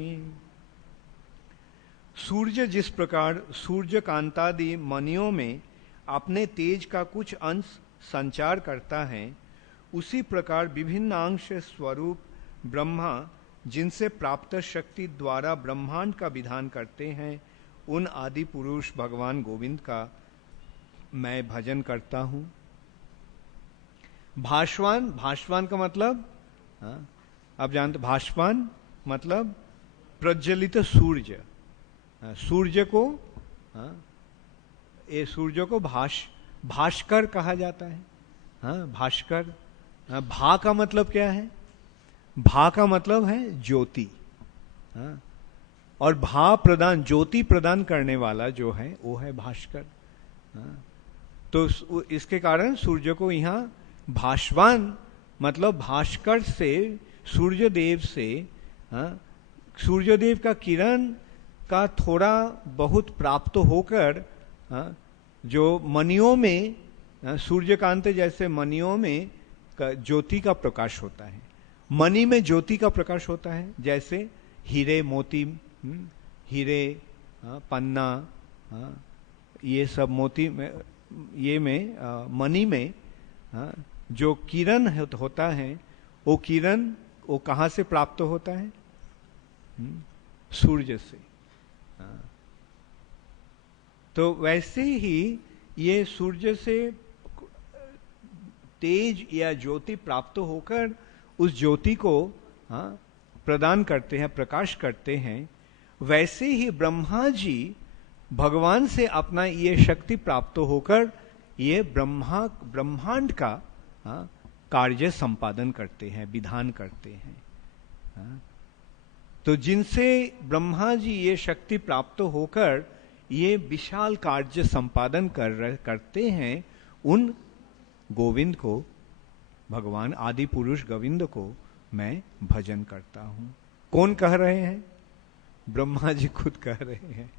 सूर्य जिस प्रकार सूर्य कांतादि मणियों में अपने तेज का कुछ अंश संचार करता है, उसी प्रकार विभिन्न अंश स्वरूप ब्रह्मा जिनसे प्राप्त शक्ति द्वारा ब्रह्मांड का विधान करते हैं, उन आदि पुरुष भगवान गोविंद का मैं भजन करता हूं। भास्वान, भास्वान का मतलब आप जानते, भास्वान मतलब प्रज्वलित सूर्य। सूर्य को ये सूर्य को भास्कर कहा जाता है। भास्कर। भा का मतलब क्या है? भा का मतलब है ज्योति। और भा प्रदान, ज्योति प्रदान करने वाला जो है वो है भास्कर। तो इसके कारण सूर्य को यहाँ भास्वान मतलब भास्कर से, सूर्यदेव से, सूर्यदेव का किरण का थोड़ा बहुत प्राप्त होकर जो मणियों में, सूर्यकांत जैसे मणियों में ज्योति का प्रकाश होता है। मणि में ज्योति का प्रकाश होता है, जैसे हीरे मोती, हीरे पन्ना, ये सब मोती में, ये में मणि में जो किरण होता है, वो किरण वो कहाँ से प्राप्त होता है? सूर्य से। तो वैसे ही ये सूर्य से तेज या ज्योति प्राप्त होकर उस ज्योति को प्रदान करते हैं, प्रकाश करते हैं। वैसे ही ब्रह्मा जी भगवान से अपना ये शक्ति प्राप्त होकर ये ब्रह्मांड का कार्य संपादन करते हैं, विधान करते हैं। तो जिनसे ब्रह्मा जी ये शक्ति प्राप्त होकर ये विशाल कार्य संपादन करते हैं, उन गोविंद को, भगवान आदि पुरुष गोविंद को मैं भजन करता हूं। कौन कह रहे हैं? ब्रह्मा जी खुद कह रहे हैं।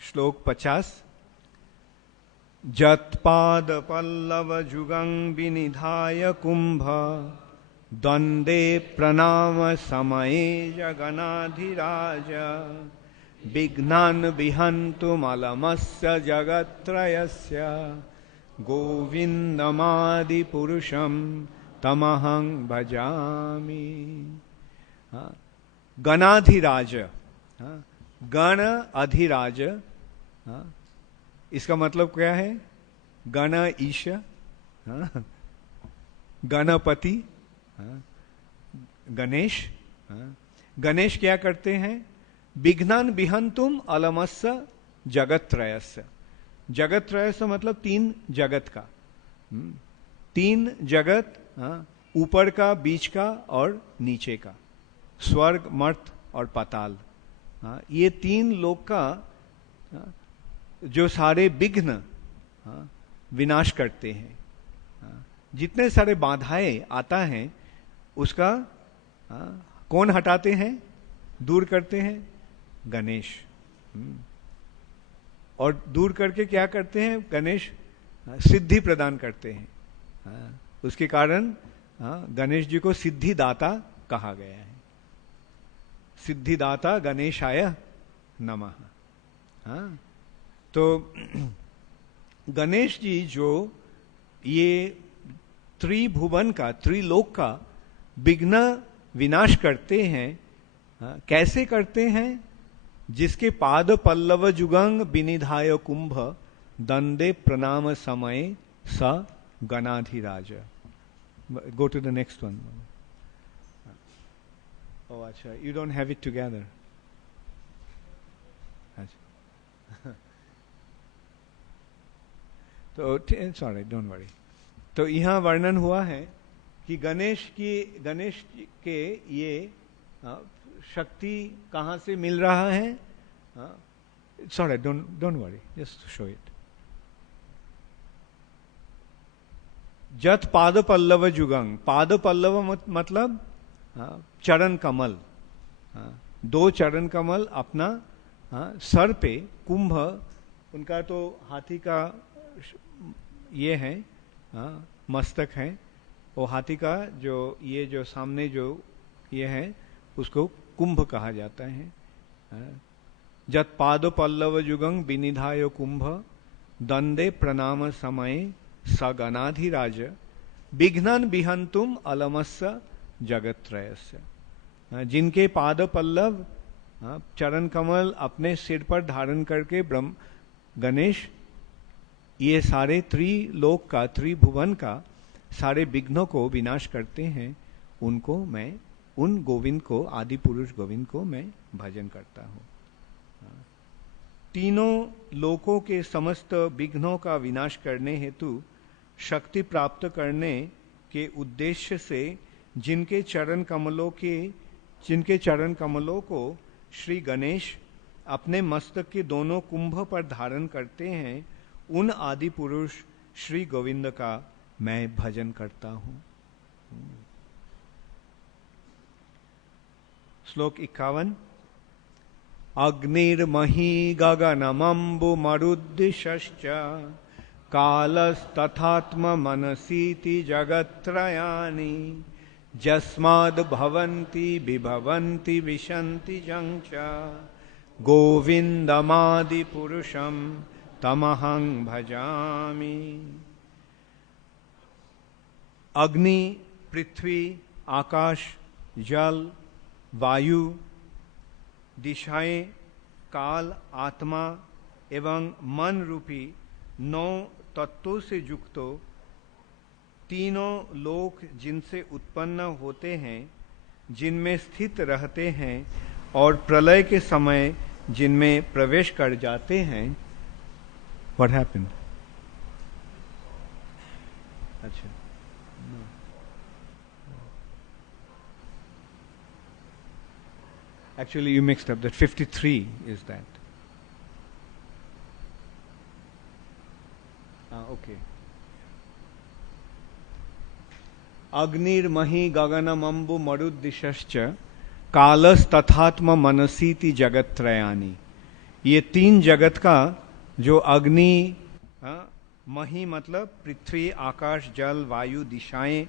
श्लोक 50। जत्पाद पल्लव जुगं विनिधाय कुंभ द्वंदे प्रणाम समये जगनाधिराज विघ्नान् विहन्तुमलमस्य जगत्त्रयस्य गोविंदमादि पुरुषं तमहं भजामि। गणाधिराज, गण अधिराज, इसका मतलब क्या है? गण ईश, गणपति, गणेश। गणेश क्या करते हैं? विघ्नान् विहन्तुम अलमस्य जगत्त्रयस्य। जगत्त्रयस्य मतलब तीन जगत का, तीन जगत, ऊपर का, बीच का और नीचे का, स्वर्ग, मर्त और पाताल। ये तीन लोक का जो सारे विघ्न विनाश करते हैं, जितने सारे बाधाएं आता है उसका कौन हटाते हैं, दूर करते हैं? गणेश। और दूर करके क्या करते हैं? गणेश सिद्धि प्रदान करते हैं। उसके कारण गणेश जी को सिद्धिदाता कहा गया है। सिद्धिदाता गणेशाय नमः। तो गणेश जी जो ये त्रिभुवन का, त्रिलोक का विघ्न विनाश करते हैं, कैसे करते हैं? जिसके पाद पल्लव जुगंग विनिधाय कुंभ दंदे प्रणाम समय स गणाधिराज। Go to the next one. Oh, अच्छा, you don't have it together. तो it's all right, don't worry. तो यहाँ वर्णन हुआ है कि गणेश के ये शक्ति कहाँ से मिल रहा है? It's all right, don't worry, just show it. जत पाद पल्लव जुगंग। पाद पल्लव मतलब चरण कमल। दो चरण कमल अपना सर पे, कुंभ उनका तो हाथी का ये है, मस्तक है, वो हाथी का जो ये जो सामने जो ये है उसको कुंभ कहा जाता है। जत पाद पल्लव युगं विनिधाय कुंभ दंडे प्रणाम समय सगनाधिराज विघ्नन विहंतुम अलमस्य जगत्रयस्य। जिनके पाद पल्लव चरण कमल अपने सिर पर धारण करके ब्रह्म गणेश ये सारे त्रिलोक का त्रिभुवन का सारे विघ्नों को विनाश करते हैं, उनको मैं, उन गोविंद को, आदि पुरुष गोविंद को मैं भजन करता हूं। तीनों लोकों के समस्त विघ्नों का विनाश करने हेतु शक्ति प्राप्त करने के उद्देश्य से जिनके चरण कमलों को श्री गणेश अपने मस्तक के दोनों कुंभ पर धारण करते हैं, उन आदि पुरुष श्री गोविंद का मैं भजन करता हूं। श्लोक 51। अग्निर्मही गगनमंबु मरुद्दिशश्च कालस्तथात्म मनसीति जगत्त्रयानि जस्माद् भवन्ति विभवन्ति विशन्ति जंच गोविंदमादि पुरुषं तमहं भजामि। अग्नि, पृथ्वी, आकाश, जल, वायु, दिशाएं, काल, आत्मा एवं मन रूपी 9 तत्वों से युक्त तीनों लोक जिनसे उत्पन्न होते हैं, जिनमें स्थित रहते हैं और प्रलय के समय जिनमें प्रवेश कर जाते हैं। What happened? अच्छा, actually you mixed up that 53 is that. Okay. अग्निर्महि गगनमंबु मरुद्दिशश्च कालस तथात्म मनसीति जगत्त्रयानि। ये 3 जगत का जो अग्नि, मही मतलब पृथ्वी, आकाश, जल, वायु, दिशाएं,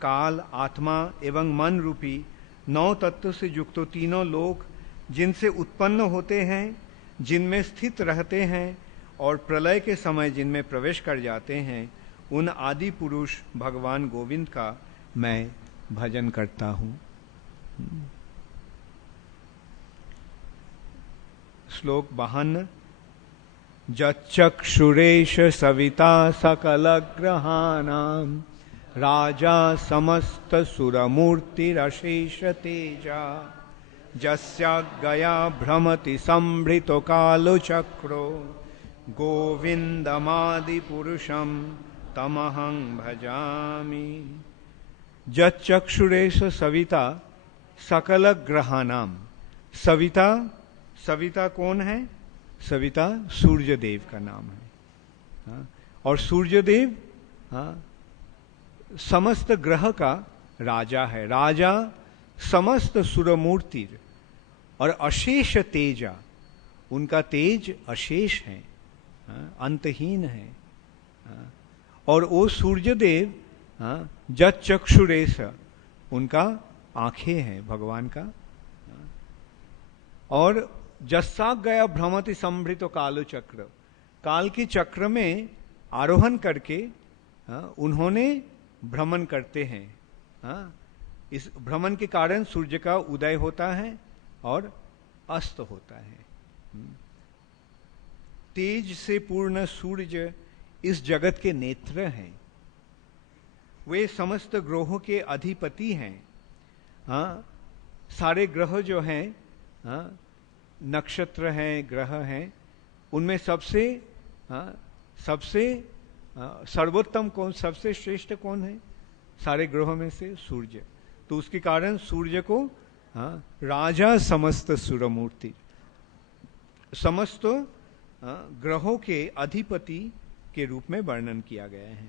काल, आत्मा एवं मन रूपी 9 तत्व से युक्त तीनों लोक जिनसे उत्पन्न होते हैं, जिनमें स्थित रहते हैं और प्रलय के समय जिनमें प्रवेश कर जाते हैं, उन आदि पुरुष भगवान गोविंद का मैं भजन करता हूं। श्लोक 52। जच्चक्षुरेश सविता सकल ग्रहाणां राजा समस्त सुरमूर्तिरशेष तेजा जस्याज्ञया भ्रमति संभृतो कालो चक्रो गोविंदमादि पुरुषं तमहं भजामि। जच्चक्षुरेश सविता सकल ग्रहाणां। सविता, सविता कौन है? सविता सूर्य देव का नाम है। और सूर्य देव समस्त ग्रह का राजा है। राजा समस्त सुरमूर्ति और अशेष तेजा, उनका तेज अशेष है, अंतहीन है। और वो सूर्य देव जत चक्षुरेश, उनका आंखें हैं भगवान का। और जस्साग गया भ्रमति संभृत कालो चक्र, काल के चक्र में आरोहण करके उन्होंने भ्रमण करते हैं। इस भ्रमण के कारण सूर्य का उदय होता है और अस्त होता है। तेज से पूर्ण सूर्य इस जगत के नेत्र हैं। वे समस्त ग्रहों के अधिपति हैं। सारे ग्रह जो हैं, नक्षत्र हैं, ग्रह हैं, उनमें सबसे सर्वोत्तम कौन, सबसे श्रेष्ठ कौन है? सारे ग्रहों में से सूर्य। तो उसके कारण सूर्य को राजा समस्त सुरमूर्ति, समस्त ग्रहों के अधिपति के रूप में वर्णन किया गया है।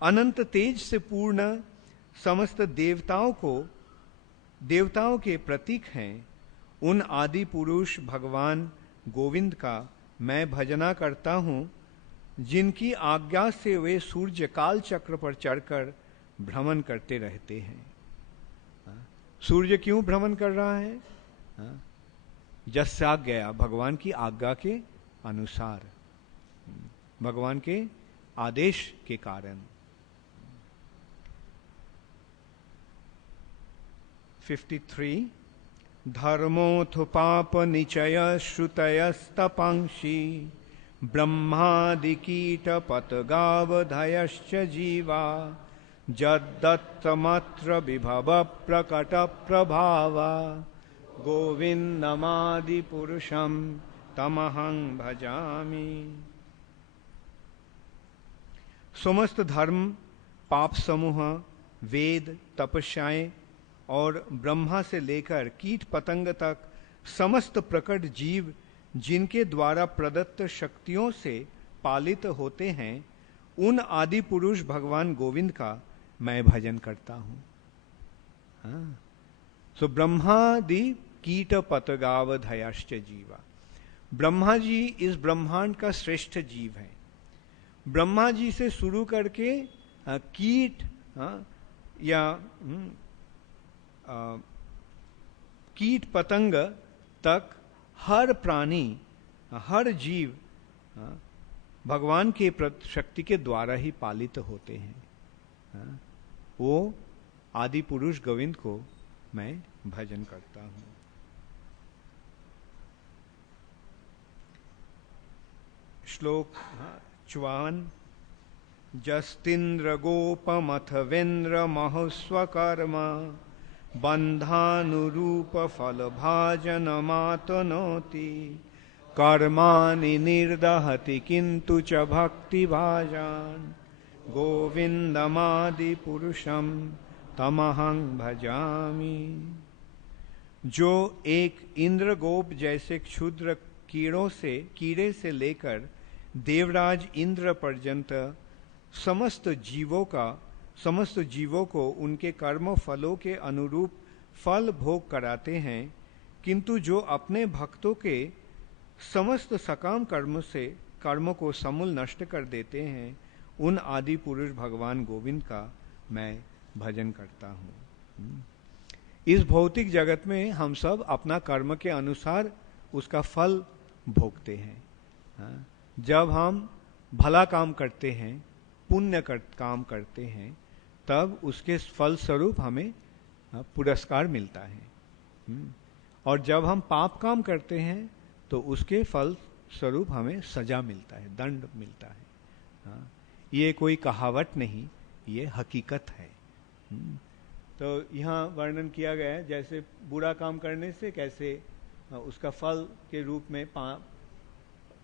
अनंत तेज से पूर्ण समस्त देवताओं के प्रतीक हैं। उन आदि पुरुष भगवान गोविंद का मैं भजना करता हूं जिनकी आज्ञा से वे सूर्य काल चक्र पर चढ़कर भ्रमण करते रहते हैं। सूर्य क्यों भ्रमण कर रहा है? यस्याज्ञया, भगवान की आज्ञा के अनुसार, भगवान के आदेश के कारण। 53 धर्मोऽथ पाप निचय श्रुतयस्तपांसि ब्रह्मादि कीट पतगावधयश्च जीवा जद्दत्तमत्र विभव प्रकट प्रभावा गोविंदमादि पुरुषम तमहं भजामि। समस्त धर्म, पाप समूह, वेद, तपस्याएं और ब्रह्मा से लेकर कीट पतंग तक समस्त प्रकट जीव जिनके द्वारा प्रदत्त शक्तियों से पालित होते हैं, उन आदि पुरुष भगवान गोविंद का मैं भजन करता हूं। हाँ, सो ब्रह्मादि कीट पतगावधयश्च जीवा। ब्रह्मा जी इस ब्रह्मांड का श्रेष्ठ जीव है। ब्रह्मा जी से शुरू करके कीट या कीट पतंग तक हर प्राणी, हर जीव भगवान के शक्ति के द्वारा ही पालित होते हैं। वो आदि पुरुष गोविंद को मैं भजन करता हूं। श्लोक 54 जस्तिन्द्र गोपमथ वेन्द्र महोस्वकर्म बंधानुरूप फल भाजन मातनोति कर्माणि निर्दहति किंतु च भक्ति भाजान गोविंदमादि पुरुषम तमहं भजामि। जो एक इंद्रगोप जैसे क्षुद्र कीड़े से लेकर देवराज इंद्र पर्यंत समस्त जीवों को उनके कर्म फलों के अनुरूप फल भोग कराते हैं, किंतु जो अपने भक्तों के समस्त सकाम कर्मों को समूल नष्ट कर देते हैं, उन आदि पुरुष भगवान गोविंद का मैं भजन करता हूँ। इस भौतिक जगत में हम सब अपना कर्म के अनुसार उसका फल भोगते हैं। जब हम भला काम करते हैं, काम करते हैं, तब उसके फल स्वरूप हमें पुरस्कार मिलता है। और जब हम पाप काम करते हैं तो उसके फल स्वरूप हमें सजा मिलता है, दंड मिलता है। ये कोई कहावत नहीं, ये हकीकत है। तो यहाँ वर्णन किया गया है जैसे बुरा काम करने से कैसे उसका फल के रूप में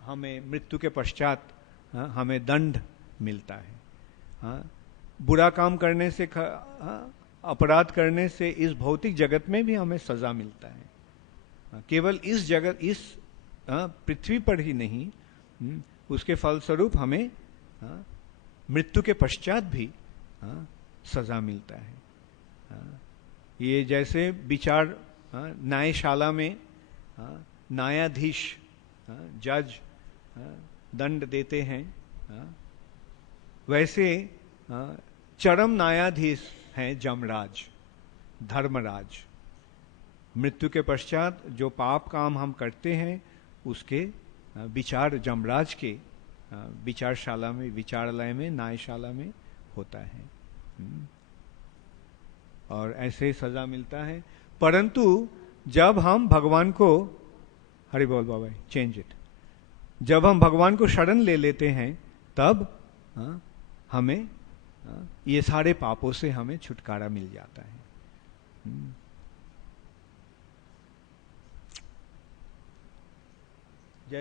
हमें मृत्यु के पश्चात हमें दंड मिलता है। बुरा काम करने से, अपराध करने से इस भौतिक जगत में भी हमें सजा मिलता है। केवल इस जगत, इस पृथ्वी पर ही नहीं, उसके फलस्वरूप हमें मृत्यु के पश्चात भी सजा मिलता है। ये जैसे विचार न्यायशाला में न्यायाधीश, जज दंड देते हैं, वैसे चरम न्यायाधीश हैं यमराज, धर्मराज। मृत्यु के पश्चात जो पाप काम हम करते हैं उसके विचार यमराज के विचारशाला में, विचारालय में, न्यायशाला में होता है और ऐसे सजा मिलता है। परंतु जब हम भगवान को, हरि बोल बाबा, चेंज इट, जब हम भगवान को शरण ले लेते हैं तब हमें ये सारे पापों से हमें छुटकारा मिल जाता है।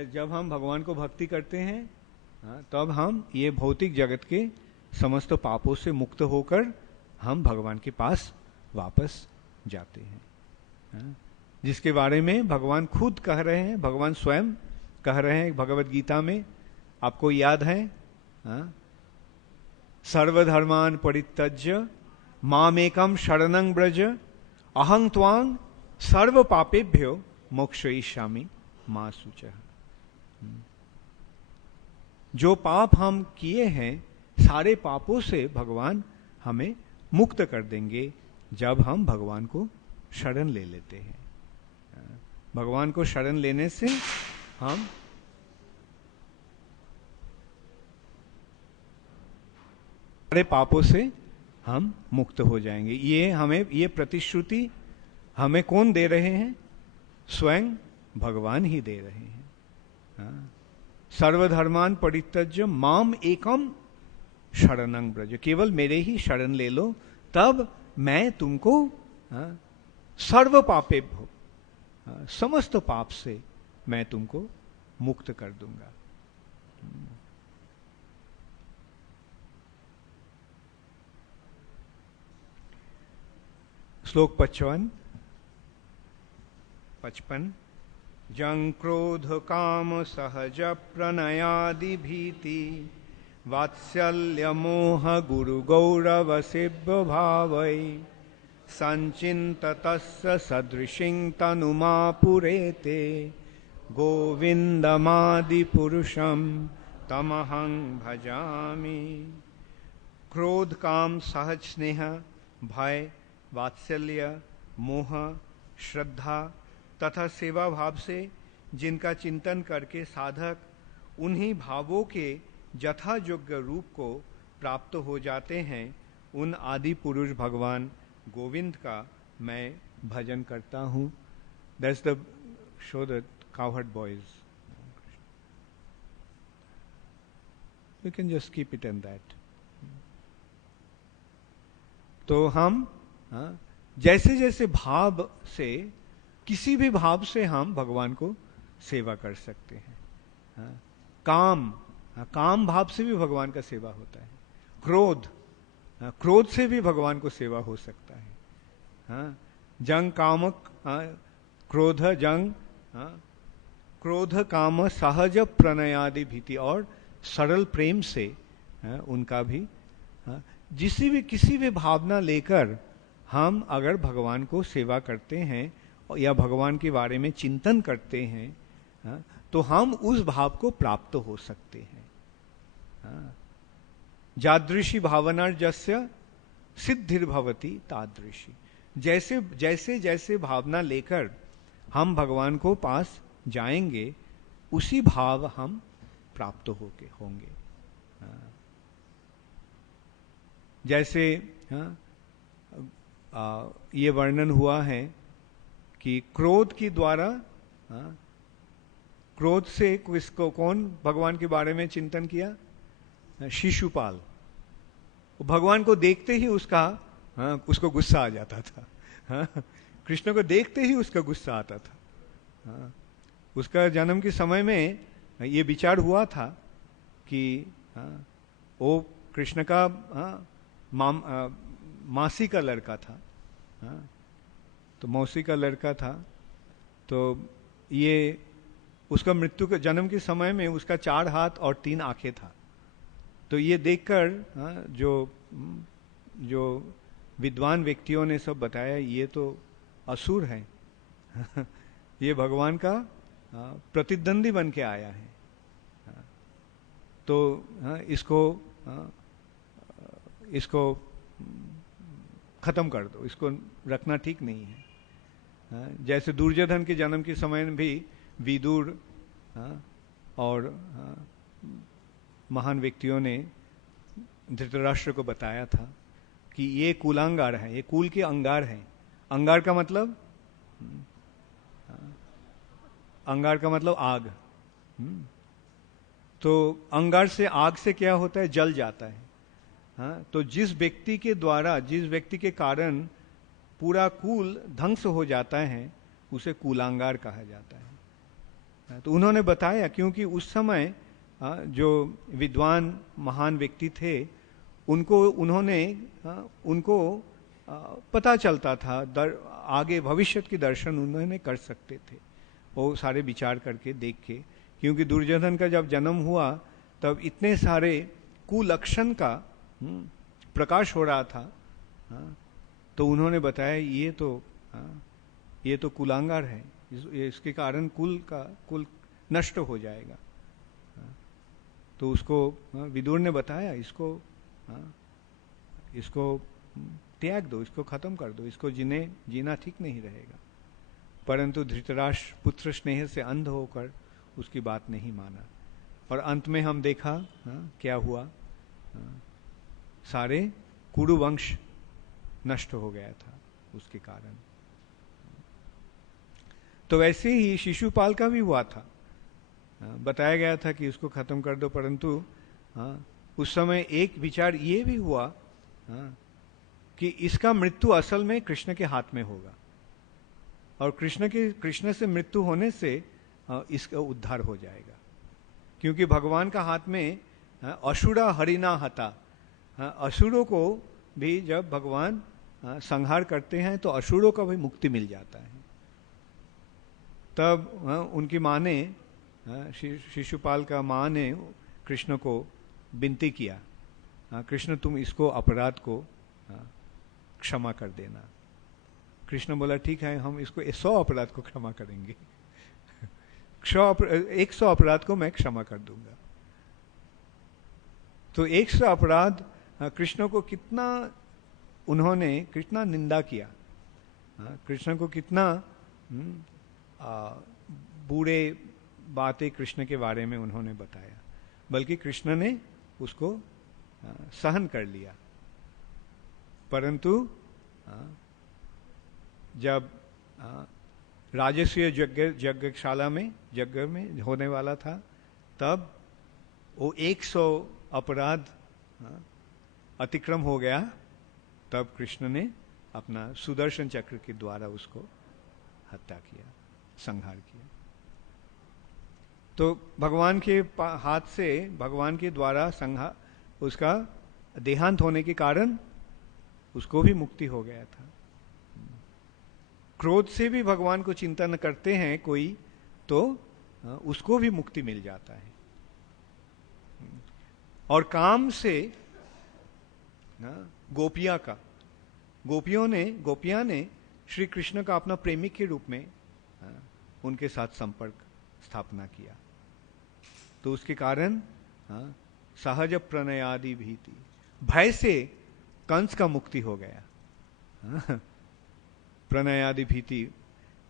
जब हम भगवान को भक्ति करते हैं तब हम ये भौतिक जगत के समस्त पापों से मुक्त होकर हम भगवान के पास वापस जाते हैं, जिसके बारे में भगवान खुद कह रहे हैं, भगवान स्वयं कह रहे हैं भगवत गीता में। आपको याद है, सर्वधर्मान परित्यज्य मामेकम शरणं ब्रज अहं त्वां सर्व पापेभ्यो मोक्षयिष्यामि मा शुचः। जो पाप हम किए हैं सारे पापों से भगवान हमें मुक्त कर देंगे जब हम भगवान को शरण ले लेते हैं। भगवान को शरण लेने से हम सारे पापों से हम मुक्त हो जाएंगे। ये प्रतिश्रुति हमें कौन दे रहे हैं? स्वयं भगवान ही दे रहे हैं। सर्वधर्मान परित्यज्य माम एकम शरणं ब्रज, केवल मेरे ही शरण ले लो, तब मैं तुमको सर्व पापेभ्यो, समस्त पाप से मैं तुमको मुक्त कर दूंगा। श्लोक 55। जं क्रोध काम सहज प्रणयादि भीति वात्सल्य मोह गुरु गौरव सेव्य भावै संचिन्ततस्य सदृशिं तनुमा पुरेते गोविंदमादि पुरुषं तमहं भजामि। क्रोध काम सहज स्नेह भय वात्सल्य मोह श्रद्धा तथा सेवा भाव से जिनका चिंतन करके साधक उन्हीं भावों के यथा योग्य रूप को प्राप्त हो जाते हैं, उन आदि पुरुष भगवान गोविंद का मैं भजन करता हूँ। That's the show the cowherd boys. You can just keep it in that. तो हम जैसे जैसे भाव से, किसी भी भाव से हम भगवान को सेवा कर सकते हैं। काम भाव से भी भगवान का सेवा होता है। क्रोध से भी भगवान को सेवा हो सकता है। जंग कामक क्रोध जंग क्रोध काम सहज प्रणयादि भीति, और सरल प्रेम से उनका भी किसी भी भावना लेकर हम अगर भगवान को सेवा करते हैं या भगवान के बारे में चिंतन करते हैं तो हम उस भाव को प्राप्त हो सकते हैं। जादृशी भावना जस्य सिद्धिर्भवति तादृशी, जैसे जैसे भावना लेकर हम भगवान को पास जाएंगे उसी भाव हम प्राप्त होंगे। जैसे ये वर्णन हुआ है कि क्रोध के द्वारा, क्रोध से किसको कौन भगवान के बारे में चिंतन किया? शिशुपाल। भगवान को देखते ही उसको गुस्सा आ जाता था। कृष्ण को देखते ही उसका गुस्सा आता था। उसका जन्म के समय में ये विचार हुआ था कि वो कृष्ण का मासी का लड़का था, तो मौसी का लड़का था। तो ये उसका मृत्यु के जन्म के समय में उसका 4 हाथ और 3 आंखें था। तो ये देखकर जो विद्वान व्यक्तियों ने सब बताया ये तो असुर है। ये भगवान का प्रतिद्वंदी बन के आया है, तो इसको खत्म कर दो, इसको रखना ठीक नहीं है। जैसे दुर्योधन के जन्म के समय में भी विदुर और महान व्यक्तियों ने धृतराष्ट्र को बताया था कि ये कुलांगार है, ये कुल के अंगार हैं। अंगार का मतलब आग। तो अंगार से, आग से क्या होता है? जल जाता है। तो जिस व्यक्ति के कारण पूरा कुल ध्वंस हो जाता है उसे कुलांगार कहा जाता है। तो उन्होंने बताया, क्योंकि उस समय जो विद्वान महान व्यक्ति थे उनको पता चलता था, आगे भविष्य की दर्शन उन्होंने कर सकते थे, वो सारे विचार करके देख के। क्योंकि दुर्योधन का जब जन्म हुआ तब इतने सारे कुलक्षण का प्रकाश हो रहा था, तो उन्होंने बताया ये तो कुलांगार है, इसके कारण कुल नष्ट हो जाएगा। तो उसको विदुर ने बताया, इसको इसको त्याग दो, इसको खत्म कर दो, इसको जीना ठीक नहीं रहेगा। परंतु धृतराष्ट्र पुत्र स्नेह से अंध होकर उसकी बात नहीं माना, और अंत में हम देखा क्या हुआ, सारे कुरु वंश नष्ट हो गया था उसके कारण। तो वैसे ही शिशुपाल का भी हुआ था, बताया गया था कि उसको खत्म कर दो, परंतु उस समय एक विचार ये भी हुआ कि इसका मृत्यु असल में कृष्ण के हाथ में होगा, और कृष्ण से मृत्यु होने से इसका उद्धार हो जाएगा, क्योंकि भगवान का हाथ में असुरा हरिना हता, असुरों को भी जब भगवान संहार करते हैं तो असुरों का भी मुक्ति मिल जाता है। तब उनकी माँ ने, शिशुपाल का माँ ने कृष्ण को विनती किया, कृष्ण तुम इसको अपराध को क्षमा कर देना। कृष्ण बोला ठीक है, हम इसको 100 अपराध को क्षमा करेंगे, 100 अपराध को मैं क्षमा कर दूंगा। तो 100 अपराध कृष्ण को कितना निंदा किया, कृष्ण को कितना बुरे बातें कृष्ण के बारे में उन्होंने बताया, बल्कि कृष्ण ने उसको सहन कर लिया। परंतु जब राजस्वीय यज्ञशाला में यज्ञ में होने वाला था, तब वो 100 अपराध अतिक्रम हो गया, तब कृष्ण ने अपना सुदर्शन चक्र के द्वारा उसको हत्या किया, संहार किया। तो भगवान के हाथ से, भगवान के द्वारा संहार, उसका देहांत होने के कारण उसको भी मुक्ति हो गया था। क्रोध से भी भगवान को चिंतन करते हैं कोई, तो उसको भी मुक्ति मिल जाता है। और काम से गोपियां ने श्री कृष्ण का अपना प्रेमिक के रूप में उनके साथ संपर्क स्थापना किया, तो उसके कारण सहज प्रणयादि भीति, भय से कंस का मुक्ति हो गया। प्रणयादि भीति,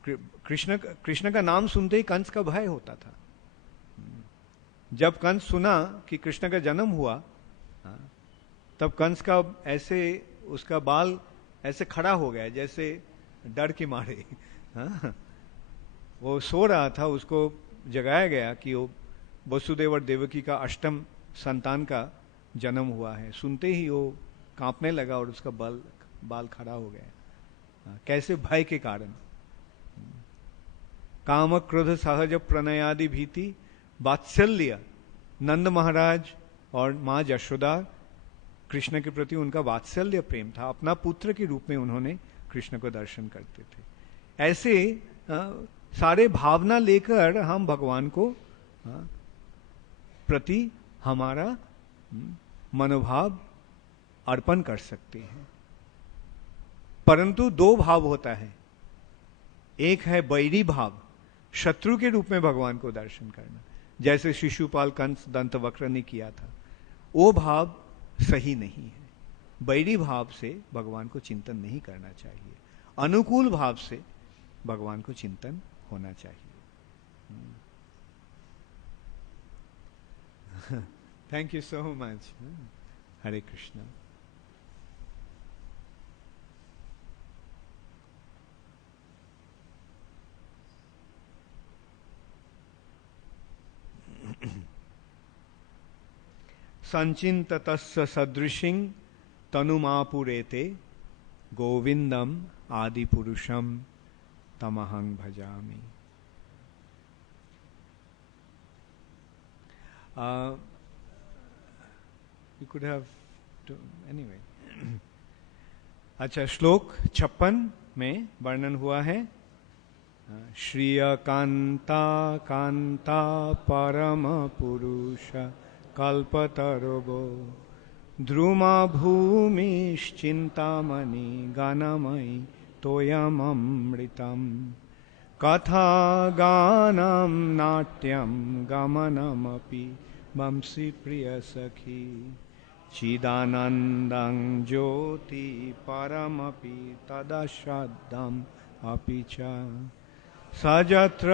कृष्ण का नाम सुनते ही कंस का भय होता था। जब कंस सुना कि कृष्ण का जन्म हुआ, तब कंस का ऐसे, उसका बाल ऐसे खड़ा हो गया जैसे डर के मारे। वो सो रहा था, उसको जगाया गया कि वो वसुदेव और देवकी का 8म संतान का जन्म हुआ है। सुनते ही वो कांपने लगा और उसका बाल खड़ा हो गया। कैसे? भय के कारण। काम क्रोध सहज प्रणयादि भीति, वात्सल्य, नंद महाराज और माँ यशोदा, कृष्ण के प्रति उनका वात्सल्य प्रेम था। अपना पुत्र के रूप में उन्होंने कृष्ण को दर्शन करते थे। ऐसे सारे भावना लेकर हम भगवान को प्रति हमारा मनोभाव अर्पण कर सकते हैं। परंतु 2 भाव होता है। एक है बैरी भाव, शत्रु के रूप में भगवान को दर्शन करना, जैसे शिशुपाल कंस दंतवक्र ने किया था। वो भाव सही नहीं है। बैरी भाव से भगवान को चिंतन नहीं करना चाहिए। अनुकूल भाव से भगवान को चिंतन होना चाहिए। Thank you so much. Hare Krishna. संचिंततस्य सदृशिं तनुमापुरेते, गोविंदम आदि पुरुषम तमहं भजामि। You could have anyway. अच्छा, श्लोक 56 में वर्णन हुआ है, श्रिय कांता कांता परम पुरुष कल्पतरुगो, ध्रुमा भूमिश्चिंतामणि गानमयि तोयममृतम्, कथा गानं नाट्यं गमनमपि वंशी प्रिय सखी चिदानन्दं ज्योति परमपि तदश्रद्धम् अपि च सजत्र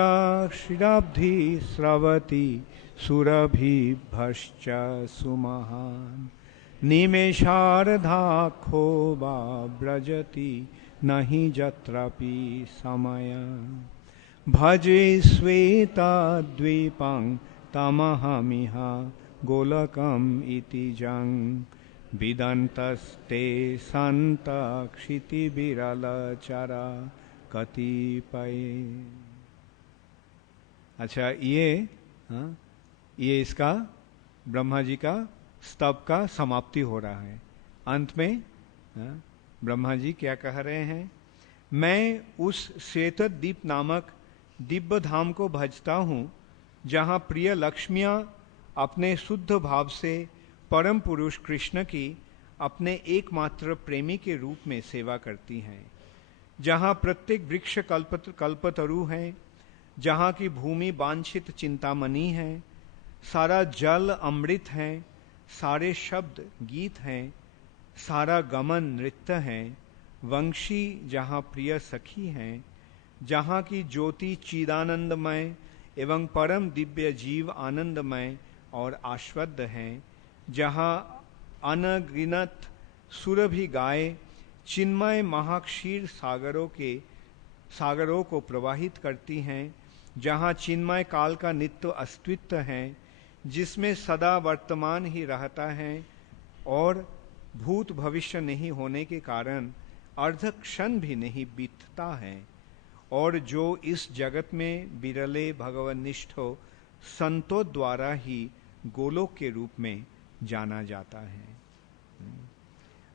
क्षीराब्धि स्रवति सुरभिभश्च सुमहान् निमेषार्धाखो वा व्रजति नहि जत्रापि समय भजे श्वेतद्वीपं तमहमिह गोलकम् इति जं विदन्तस्ते सन्त क्षितिविरलचरा कतिपय। अच्छा, ये इसका ब्रह्मा जी का स्तव का समाप्ति हो रहा है। अंत में ब्रह्मा जी क्या कह रहे हैं? मैं उस श्वेतद्वीप नामक दिव्य धाम को भजता हूँ जहाँ प्रिय लक्ष्मियाँ अपने शुद्ध भाव से परम पुरुष कृष्ण की अपने एकमात्र प्रेमी के रूप में सेवा करती हैं, जहाँ प्रत्येक वृक्ष कल्पतरु है, जहाँ की भूमि वांछित चिंतामणि है, सारा जल अमृत है, सारे शब्द गीत हैं, सारा गमन नृत्य है, वंशी जहाँ प्रिय सखी हैं, जहाँ की ज्योति चिदानंदमय एवं परम दिव्य जीव आनंदमय और आश्वस्त हैं, जहाँ अनगिनत सुरभि गाय चिन्मय महाक्षीर सागरों को प्रवाहित करती हैं, जहाँ चिन्मय काल का नित्य अस्तित्व है, जिसमें सदा वर्तमान ही रहता है और भूत भविष्य नहीं होने के कारण अर्ध क्षण भी नहीं बीतता है, और जो इस जगत में विरले भगवनिष्ठ संतों द्वारा ही गोलोक के रूप में जाना जाता है।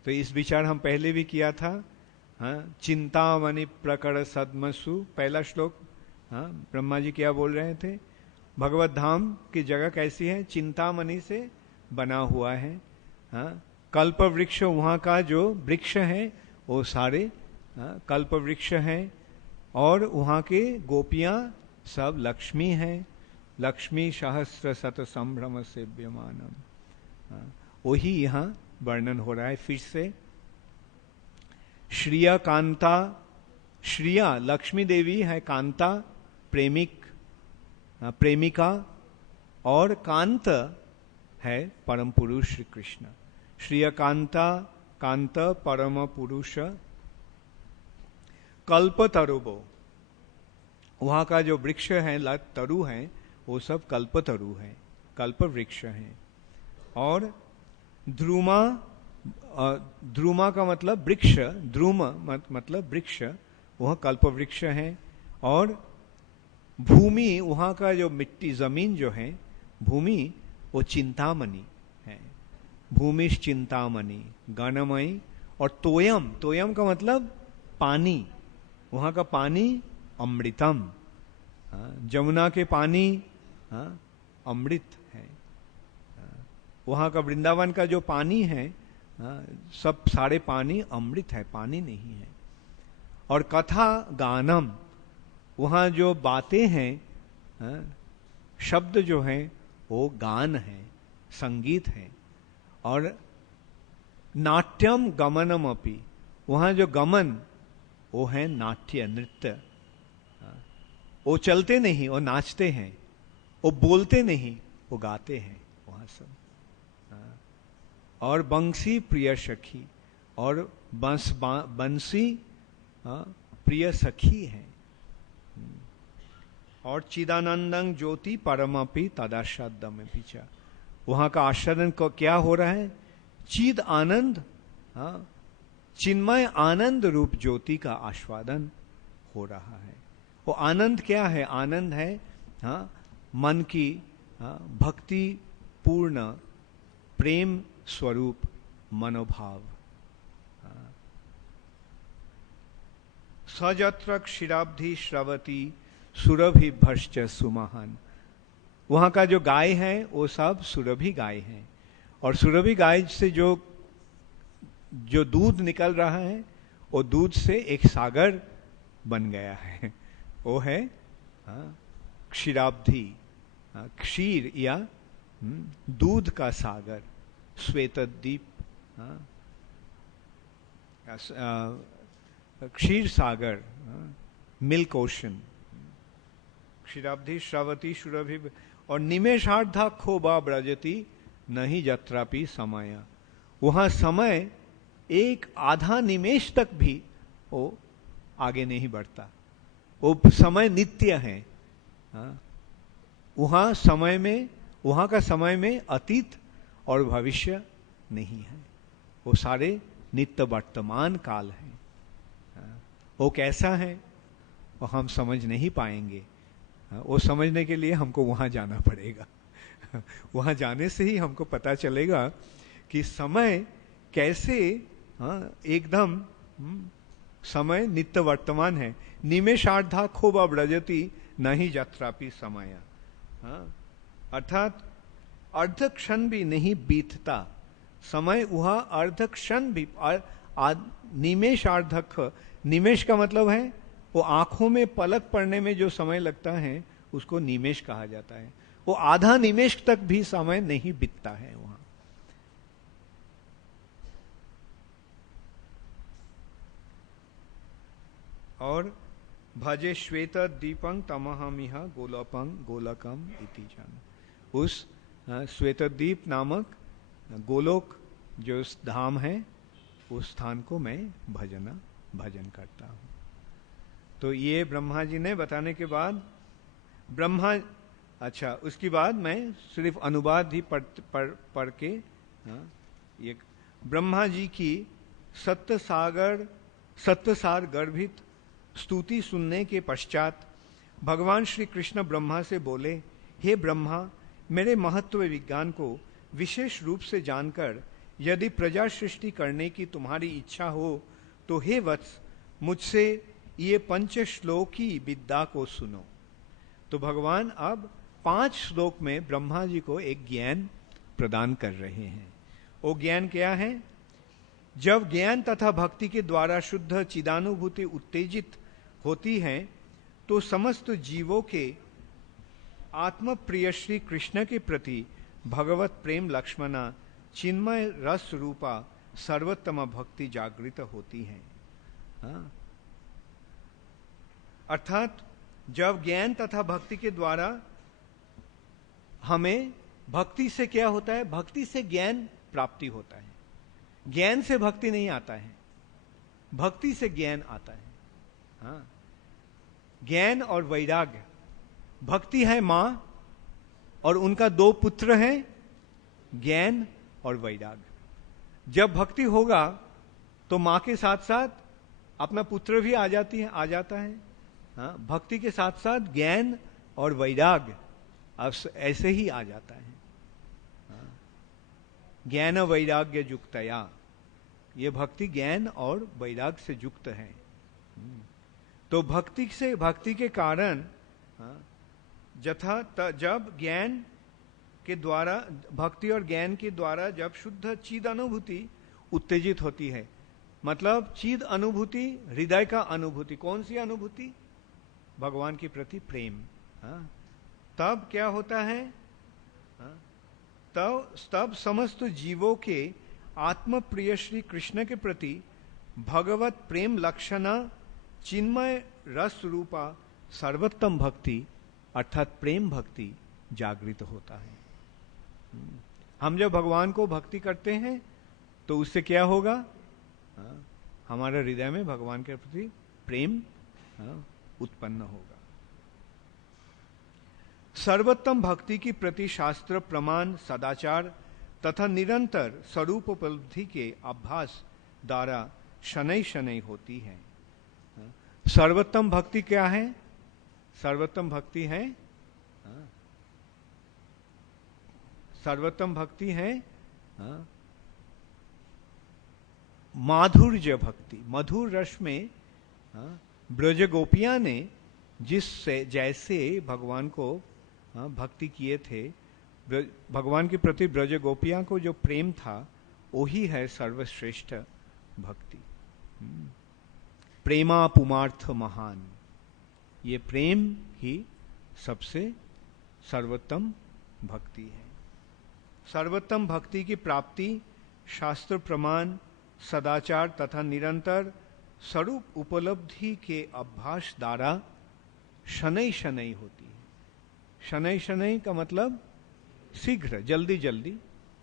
तो इस विचार हम पहले भी किया था। हाँ, चिंतामणि प्रकट सद्मसु, पहला श्लोक। हाँ, ब्रह्मा जी क्या बोल रहे थे? भगवत धाम की जगह कैसी है? चिंतामणि से बना हुआ है। हाँ, कल्प वृक्ष, वहाँ का जो वृक्ष है वो सारे कल्प वृक्ष हैं, और वहाँ के गोपियाँ सब लक्ष्मी हैं। लक्ष्मी सहस्र शत संभ्रम सेव्यमानम, वही यहाँ वर्णन हो रहा है फिर से। श्रिया कांता, श्रिया लक्ष्मी देवी है, कांता प्रेमिका, और कांत है परम पुरुष श्री कृष्ण। श्रिया कांता, कांत परम पुरुष। कल्पतरुबो, वहाँ का जो वृक्ष है, तरु है, वो सब कल्पतरु है, कल्प वृक्ष है। और ध्रुमा, ध्रुमा का मतलब वृक्ष, ध्रुम मतलब वृक्ष, वह कल्प वृक्ष है। और भूमि, वहाँ का जो मिट्टी जमीन जो है भूमि, वो चिंतामणि है, भूमि चिंतामणि गणमयी। और तोयम, तोयम का मतलब पानी, वहाँ का पानी अमृतम, जमुना के पानी अमृत है। वहाँ का वृंदावन का जो पानी है, सब सारे पानी अमृत है, पानी नहीं है। और कथा गानम, वहाँ जो बातें हैं, शब्द जो हैं वो गान है, संगीत है। और नाट्यम गमनम अपि, वहाँ जो गमन वो है नाट्य, नृत्य। वो चलते नहीं, वो नाचते हैं, वो बोलते नहीं, वो गाते हैं वहाँ सब। और बंसी प्रिय सखी, और बंसी प्रिय सखी है। और चिदानंदं ज्योति परमपि तदाश्रद्धम पीछा, वहाँ का आस्वादन को क्या हो रहा है? चिद आनंद, चिन्मय आनंद रूप ज्योति का आस्वादन हो रहा है। वो आनंद क्या है? आनंद है मन की भक्ति पूर्ण प्रेम स्वरूप मनोभाव। सजत्र क्षीराब्धि श्रवती सुरभि भश्च सुमहान, वहाँ का जो गाय है वो सब सुरभि गाय है। और सुरभि गाय से जो दूध निकल रहा है, वो दूध से एक सागर बन गया है, वो है क्षीराब्धि, क्षीर या दूध का सागर, श्वेतद्वीप, क्षीर सागर, मिल्क ओशन, क्षीराब्धि श्रावती सुरभि, और निमेषार्धा खोबा ब्रजती नहीं जत्रापि समय। वहां समय एक आधा निमेष तक भी वो आगे नहीं बढ़ता, वो समय नित्य है। वहां समय में, वहां का समय में अतीत और भविष्य नहीं है, वो सारे नित्य वर्तमान काल है। वो कैसा है वो हम समझ नहीं पाएंगे, वो समझने के लिए हमको वहां जाना पड़ेगा। वहां जाने से ही हमको पता चलेगा कि समय कैसे एकदम समय नित्य वर्तमान है। निमेषार्धा खोबा ब्रजती नहीं जत्रापि समय, अर्थात अर्ध क्षण भी नहीं बीतता समय, वह अर्ध क्षण भी, निमेषार्धक, निमेष का मतलब है वो आंखों में पलक पड़ने में जो समय लगता है उसको निमेष कहा जाता है। वो आधा निमेष तक भी समय नहीं बीतता है वहां। और भजे श्वेत दीपं तमहमिह गोलपं गोलकम इति जान, उस श्वेतद्वीप नामक गोलोक जो धाम है उस स्थान को मैं भजन करता हूं। तो ये ब्रह्मा जी ने बताने के बाद अच्छा, उसके बाद मैं सिर्फ अनुवाद ही पढ़ के, ये ब्रह्मा जी की सप्तसार गर्भित स्तुति सुनने के पश्चात भगवान श्री कृष्ण ब्रह्मा से बोले, हे ब्रह्मा, मेरे महत्व विज्ञान को विशेष रूप से जानकर यदि प्रजा सृष्टि करने की तुम्हारी इच्छा हो तो हे वत्स, मुझसे ये 5 श्लोकी विद्या को सुनो। तो भगवान अब 5 श्लोक में ब्रह्मा जी को एक ज्ञान प्रदान कर रहे हैं। वो ज्ञान क्या है? जब ज्ञान तथा भक्ति के द्वारा शुद्ध चिदानुभूति उत्तेजित होती है तो समस्त जीवों के आत्म प्रिय श्री कृष्ण के प्रति भगवत प्रेम लक्ष्मणा चिन्मय रस रूपा सर्वोत्तम भक्ति जागृत होती है। अर्थात जब ज्ञान तथा भक्ति के द्वारा हमें, भक्ति से क्या होता है? भक्ति से ज्ञान प्राप्ति होता है, ज्ञान से भक्ति नहीं आता है, भक्ति से ज्ञान आता है। हाँ, ज्ञान और वैराग्य, भक्ति है मां और उनका 2 पुत्र हैं, ज्ञान और वैराग्य। जब भक्ति होगा तो मां के साथ साथ अपना पुत्र भी आ जाता है। हाँ, भक्ति के साथ साथ ज्ञान और वैराग्य ऐसे ही आ जाता है। हाँ, ज्ञान वैराग्य युक्तया, ये भक्ति ज्ञान और वैराग्य से युक्त है। तो भक्ति के कारण जब ज्ञान के द्वारा, भक्ति और ज्ञान के द्वारा जब शुद्ध चिद अनुभूति उत्तेजित होती है, मतलब चिद अनुभूति, हृदय का अनुभूति, कौन सी अनुभूति? भगवान के प्रति प्रेम। तब क्या होता है? तब समस्त जीवों के आत्म प्रिय श्री कृष्ण के प्रति भगवत प्रेम लक्षणा चिन्मय रस रूपा सर्वोत्तम भक्ति अर्थात प्रेम भक्ति जागृत होता है। हम जब भगवान को भक्ति करते हैं तो उससे क्या होगा? हमारे हृदय में भगवान के प्रति प्रेम उत्पन्न होगा। सर्वोत्तम भक्ति की प्रति शास्त्र प्रमाण, सदाचार तथा निरंतर स्वरूप उपलब्धि के अभ्यास द्वारा शनै शनै होती है। सर्वोत्तम भक्ति क्या है? सर्वोत्तम भक्ति है, सर्वोत्तम भक्ति है माधुर्य भक्ति। मधुर रस में ब्रज गोपियां ने जिससे जैसे भगवान को भक्ति किए थे, भगवान के प्रति ब्रज गोपियां को जो प्रेम था वही है सर्वश्रेष्ठ भक्ति। प्रेमा पुमार्थ महान, ये प्रेम ही सबसे सर्वोत्तम भक्ति है। सर्वोत्तम भक्ति की प्राप्ति शास्त्र प्रमाण, सदाचार तथा निरंतर स्वरूप उपलब्धि के अभ्यास द्वारा शनै शनै होती है। शनै शनै का मतलब शीघ्र, जल्दी जल्दी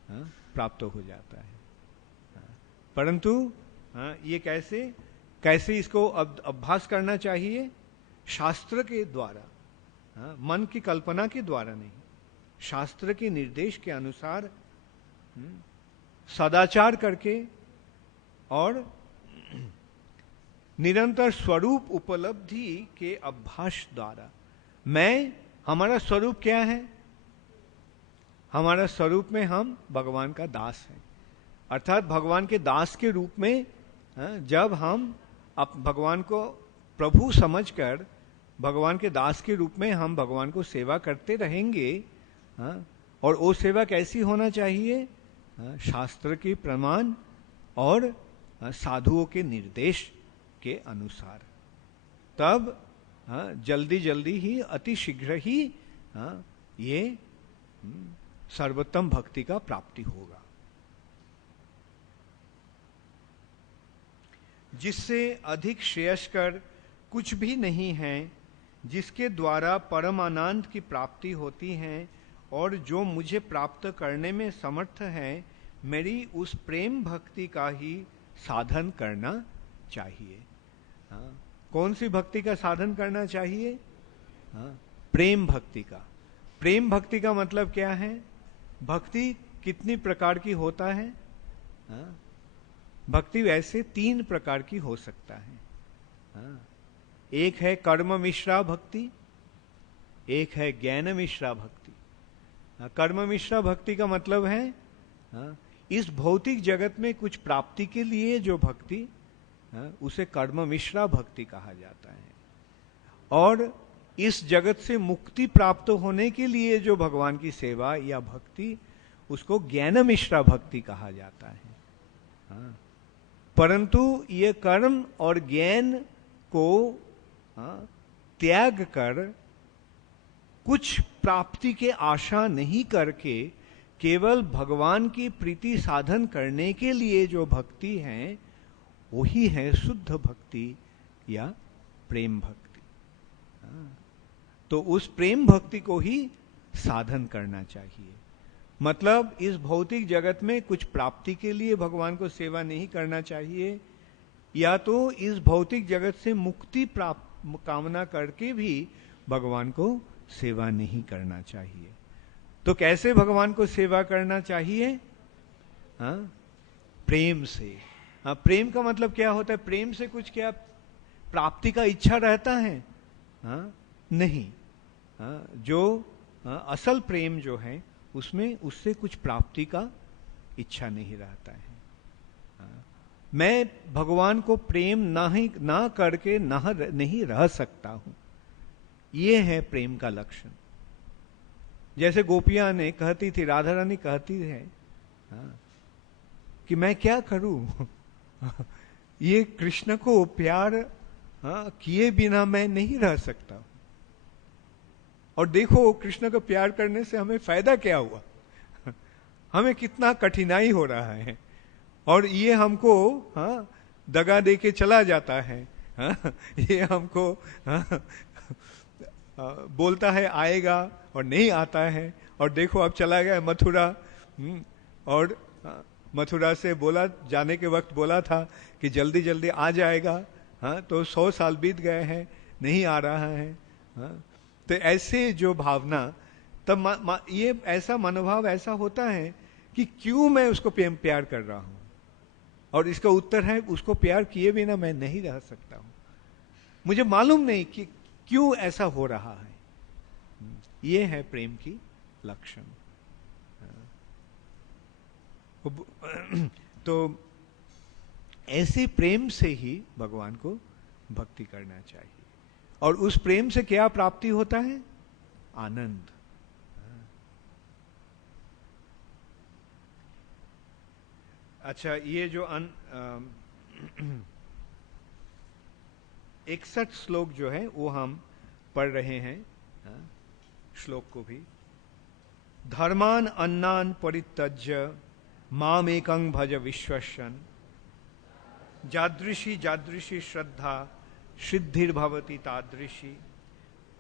प्राप्त हो जाता है। परंतु ये कैसे कैसे इसको अभ्यास करना चाहिए? शास्त्र के द्वारा, मन की कल्पना के द्वारा नहीं, शास्त्र के निर्देश के अनुसार सदाचार करके और निरंतर स्वरूप उपलब्धि के अभ्यास द्वारा। हमारा स्वरूप क्या है? हमारा स्वरूप में हम भगवान का दास हैं, अर्थात भगवान के दास के रूप में जब हम भगवान को प्रभु समझकर भगवान के दास के रूप में हम भगवान को सेवा करते रहेंगे, और वो सेवा कैसी होना चाहिए? शास्त्र के प्रमाण और साधुओं के निर्देश के अनुसार। तब जल्दी जल्दी ही, अति शीघ्र ही ये सर्वोत्तम भक्ति का प्राप्ति होगा, जिससे अधिक श्रेयस्कर कुछ भी नहीं है, जिसके द्वारा परम आनंद की प्राप्ति होती है और जो मुझे प्राप्त करने में समर्थ है, मेरी उस प्रेम भक्ति का ही साधन करना चाहिए। कौन सी भक्ति का साधन करना चाहिए? प्रेम भक्ति का। प्रेम भक्ति का मतलब क्या है? भक्ति कितनी प्रकार की होता है? भक्ति वैसे 3 प्रकार की हो सकता है। एक है कर्म मिश्रा भक्ति, एक है ज्ञान मिश्रा भक्ति। कर्म मिश्रा भक्ति का मतलब है इस भौतिक जगत में कुछ प्राप्ति के लिए जो भक्ति, उसे कर्म मिश्रा भक्ति कहा जाता है। और इस जगत से मुक्ति प्राप्त होने के लिए जो भगवान की सेवा या भक्ति, उसको ज्ञान मिश्रा भक्ति कहा जाता है। परंतु ये कर्म और ज्ञान को त्याग कर, कुछ प्राप्ति के आशा नहीं करके, केवल भगवान की प्रीति साधन करने के लिए जो भक्ति है, वही है शुद्ध भक्ति या प्रेम भक्ति। तो उस प्रेम भक्ति को ही साधन करना चाहिए। मतलब इस भौतिक जगत में कुछ प्राप्ति के लिए भगवान को सेवा नहीं करना चाहिए, या तो इस भौतिक जगत से मुक्ति प्राप्त कामना करके भी भगवान को सेवा नहीं करना चाहिए। तो कैसे भगवान को सेवा करना चाहिए? प्रेम से। प्रेम का मतलब क्या होता है? प्रेम से कुछ क्या प्राप्ति का इच्छा रहता है? नहीं। जो असल प्रेम जो है, उसमें उससे कुछ प्राप्ति का इच्छा नहीं रहता है। मैं भगवान को प्रेम ना करके नहीं रह सकता हूं, ये है प्रेम का लक्षण। जैसे गोपियां ने कहती थी, राधा रानी कहती है कि मैं क्या करूं ये कृष्ण को प्यार किए बिना मैं नहीं रह सकता। और देखो कृष्ण को प्यार करने से हमें फायदा क्या हुआ, हमें कितना कठिनाई हो रहा है, और ये हमको दगा दे के चला जाता है। ये हमको बोलता है आएगा और नहीं आता है, और देखो अब चला गया मथुरा, और मथुरा से बोला, जाने के वक्त बोला था कि जल्दी जल्दी आ जाएगा, तो 100 साल बीत गए हैं, नहीं आ रहा है। तो ऐसे जो भावना, तब ये ऐसा मनोभाव ऐसा होता है कि क्यों मैं उसको प्यार कर रहा हूं, और इसका उत्तर है उसको प्यार किए बिना मैं नहीं रह सकता हूं। मुझे मालूम नहीं कि क्यों ऐसा हो रहा है। ये है प्रेम की लक्षण। तो ऐसे प्रेम से ही भगवान को भक्ति करना चाहिए। और उस प्रेम से क्या प्राप्ति होता है? आनंद। अच्छा, ये जो 61 श्लोक जो है वो हम पढ़ रहे हैं, श्लोक को भी धर्मान अन्नान परित्यज्य मामेकं भज विश्वसन जादृशी जादृशी श्रद्धा सिद्धिर्भवति तादृशी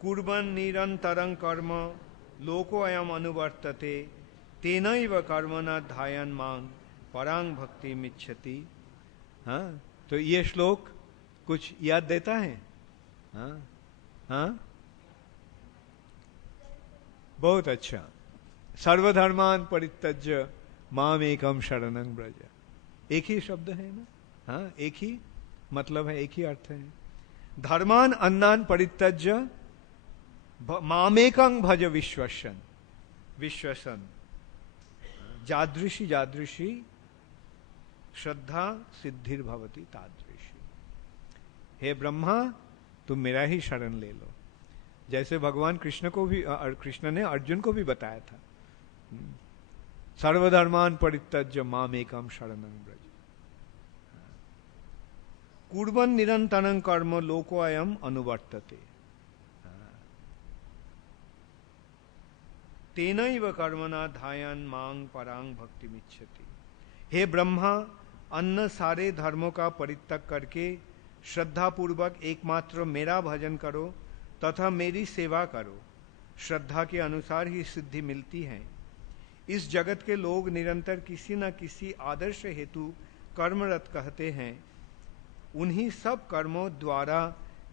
कुर्वन् निरन्तरं कर्म लोकोऽयम् अनुवर्तते तेनैव कर्मणा ध्यायन् मां परां भक्ति मिच्छति। हाँ, तो ये श्लोक कुछ याद देता है? हाँ हाँ, बहुत अच्छा। सर्वधर्मान परित्यज्य माम एकम शरणं ब्रज, एक ही शब्द है ना? हाँ, एक ही मतलब है, एक ही अर्थ है। धर्मान अन्नान परित्यज्य मामेकं भज विश्वसन, विश्वसन जादृशी जादृशी श्रद्धा सिद्धिर्भवति तादृशी। हे ब्रह्मा, तुम मेरा ही शरण ले लो, जैसे भगवान कृष्ण को भी, कृष्ण ने अर्जुन को भी बताया था, सर्वधर्मान परित्यज्य मामेकं शरणं ब्रज कुर्वन् निरन्तरं कर्म लोकोऽयम् अनुवर्तते तेनैव कर्मणा ध्यायन् मां परां भक्ति मिच्छति। हे ब्रह्मा, अन्य सारे धर्मों का परित्याग करके श्रद्धा पूर्वक एकमात्र मेरा भजन करो तथा मेरी सेवा करो। श्रद्धा के अनुसार ही सिद्धि मिलती है। इस जगत के लोग निरंतर किसी न किसी आदर्श हेतु कर्मरत कहते हैं। उन्हीं सब कर्मों द्वारा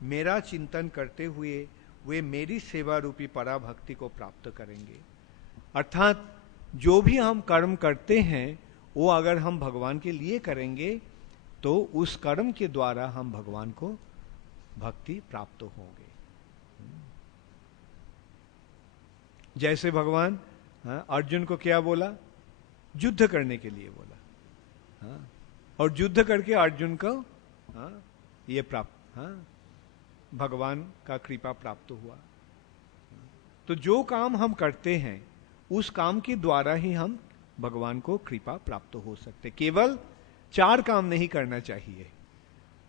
मेरा चिंतन करते हुए वे मेरी सेवा रूपी पराभक्ति को प्राप्त करेंगे। अर्थात जो भी हम कर्म करते हैं वो अगर हम भगवान के लिए करेंगे तो उस कर्म के द्वारा हम भगवान को भक्ति प्राप्त होंगे। जैसे भगवान अर्जुन को क्या बोला? युद्ध करने के लिए बोला, और युद्ध करके अर्जुन को ये प्राप्त, भगवान का कृपा प्राप्त हुआ। तो जो काम हम करते हैं उस काम के द्वारा ही हम भगवान को कृपा प्राप्त हो सकते। केवल 4 काम नहीं करना चाहिए: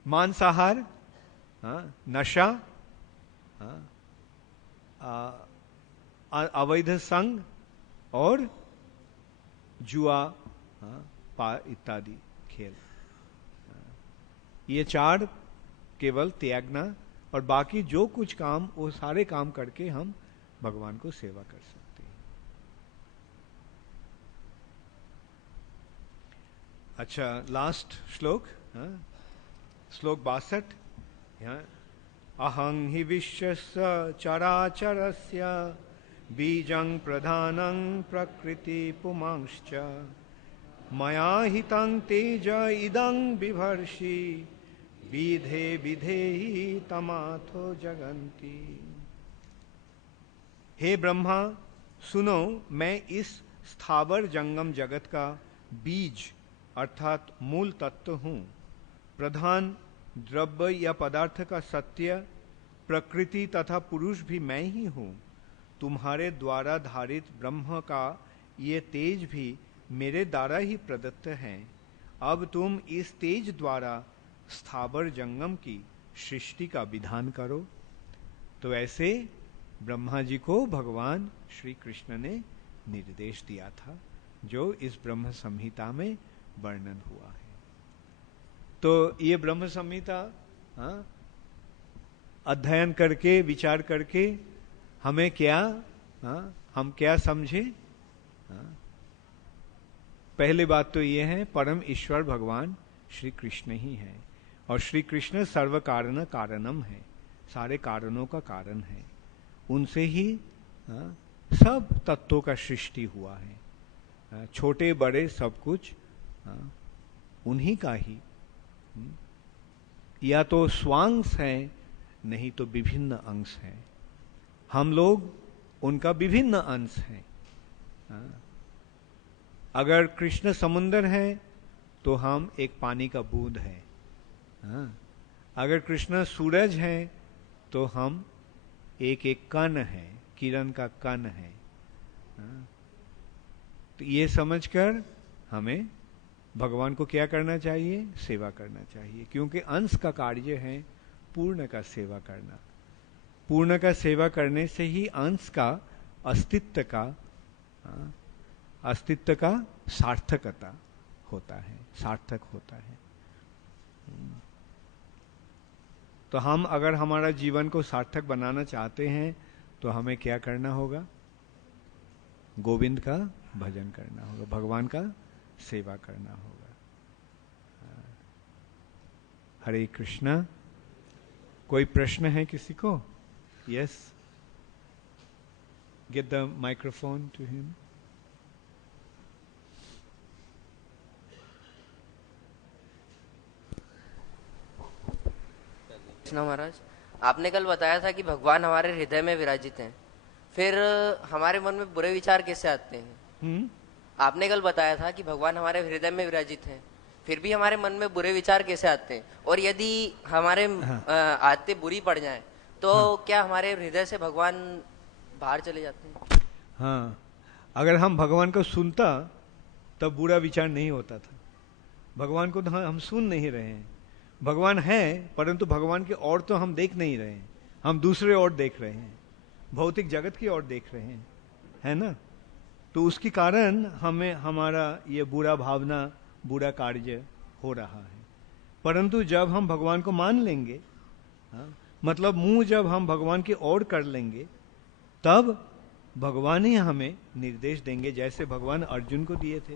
मांसाहार, नशा, अवैध संग और जुआ इत्यादि खेल। ये 4 केवल त्यागना, और बाकी जो कुछ काम, वो सारे काम करके हम भगवान को सेवा कर सकते हैं। अच्छा, लास्ट श्लोक, श्लोक 62। अहं हि विश्वस्य चराचरस्य बीजं प्रधानं प्रकृति पुमांश्च मया हितं तेज इदं बिभर्षि विधे विधेहि तमाथो जगन्ति। हे ब्रह्मा, सुनो, मैं इस स्थावर जंगम जगत का बीज अर्थात मूल तत्व हूं। प्रधान द्रव्य या पदार्थ का सत्य, प्रकृति तथा पुरुष भी मैं ही हूं। तुम्हारे द्वारा धारित ब्रह्म का ये तेज भी मेरे द्वारा ही प्रदत्त है। अब तुम इस तेज द्वारा स्थावर जंगम की सृष्टि का विधान करो। तो ऐसे ब्रह्मा जी को भगवान श्री कृष्ण ने निर्देश दिया था, जो इस ब्रह्म संहिता में वर्णन हुआ है। तो ये ब्रह्म संहिता अध्ययन करके, विचार करके हमें क्या, हम क्या समझे? पहली बात तो ये है, परम ईश्वर भगवान श्री कृष्ण ही है, और श्री कृष्ण सर्व कारण कारणम है, सारे कारणों का कारण है। उनसे ही सब तत्वों का सृष्टि हुआ है, छोटे बड़े सब कुछ उन्हीं का ही, या तो स्वांश है, नहीं तो विभिन्न अंश है। हम लोग उनका विभिन्न अंश हैं। अगर कृष्ण समुंदर है तो हम एक पानी का बूंद है। अगर कृष्ण सूरज है तो हम एक एक कण है, किरण का कण है। तो ये समझकर हमें भगवान को क्या करना चाहिए? सेवा करना चाहिए, क्योंकि अंश का कार्य है पूर्ण का सेवा करना। पूर्ण का सेवा करने से ही अंश का अस्तित्व का हाँ, अस्तित्व का सार्थकता होता है, सार्थक होता है। तो हम अगर हमारा जीवन को सार्थक बनाना चाहते हैं तो हमें क्या करना होगा? गोविंद का भजन करना होगा, भगवान का सेवा करना होगा। हरे कृष्णा। कोई प्रश्न है किसी को? Yes, get the microphone to him. Krishna Maharaj, आपने कल बताया था कि भगवान हमारे हृदय में विराजित हैं, फिर हमारे मन में बुरे विचार कैसे आते हैं? आपने कल बताया था कि भगवान हमारे हृदय में विराजित हैं, फिर भी हमारे मन में बुरे विचार कैसे आते हैं? और यदि हमारे आदतें बुरी पड़ जाएं तो क्या हमारे हृदय से भगवान बाहर चले जाते हैं? हाँ, अगर हम भगवान को सुनता तब बुरा विचार नहीं होता था। भगवान को तो हम सुन नहीं रहे हैं। भगवान है परंतु भगवान की ओर तो हम देख नहीं रहे हैं, हम दूसरे ओर देख रहे हैं, भौतिक जगत की ओर देख रहे हैं, है ना? तो उसके कारण हमें हमारा ये बुरा भावना, बुरा कार्य हो रहा है। परंतु जब हम भगवान को मान लेंगे, हाँ, मतलब मुंह जब हम भगवान की ओर कर लेंगे, तब भगवान ही हमें निर्देश देंगे, जैसे भगवान अर्जुन को दिए थे,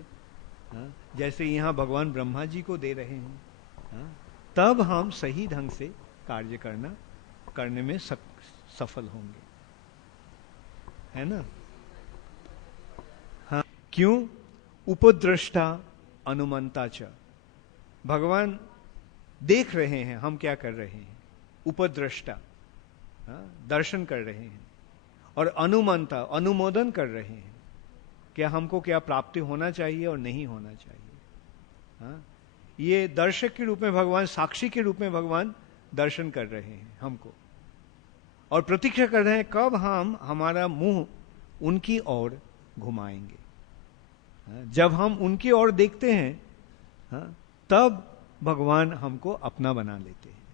हाँ, जैसे यहाँ भगवान ब्रह्मा जी को दे रहे हैं। हाँ, तब हम सही ढंग से कार्य करने में सफल होंगे, है ना? हाँ, क्यों? उपद्रष्टा अनुमंता च। भगवान देख रहे हैं हम क्या कर रहे हैं, उपद्रष्टा, दर्शन कर रहे हैं, और अनुमंता, अनुमोदन कर रहे हैं कि हमको क्या प्राप्ति होना चाहिए और नहीं होना चाहिए। हाँ, ये दर्शक के रूप में भगवान, साक्षी के रूप में भगवान दर्शन कर रहे हैं हमको, और प्रतीक्षा कर रहे हैं कब हम हमारा मुंह उनकी ओर घुमाएंगे। जब हम उनकी ओर देखते हैं, तब भगवान हमको अपना बना लेते हैं।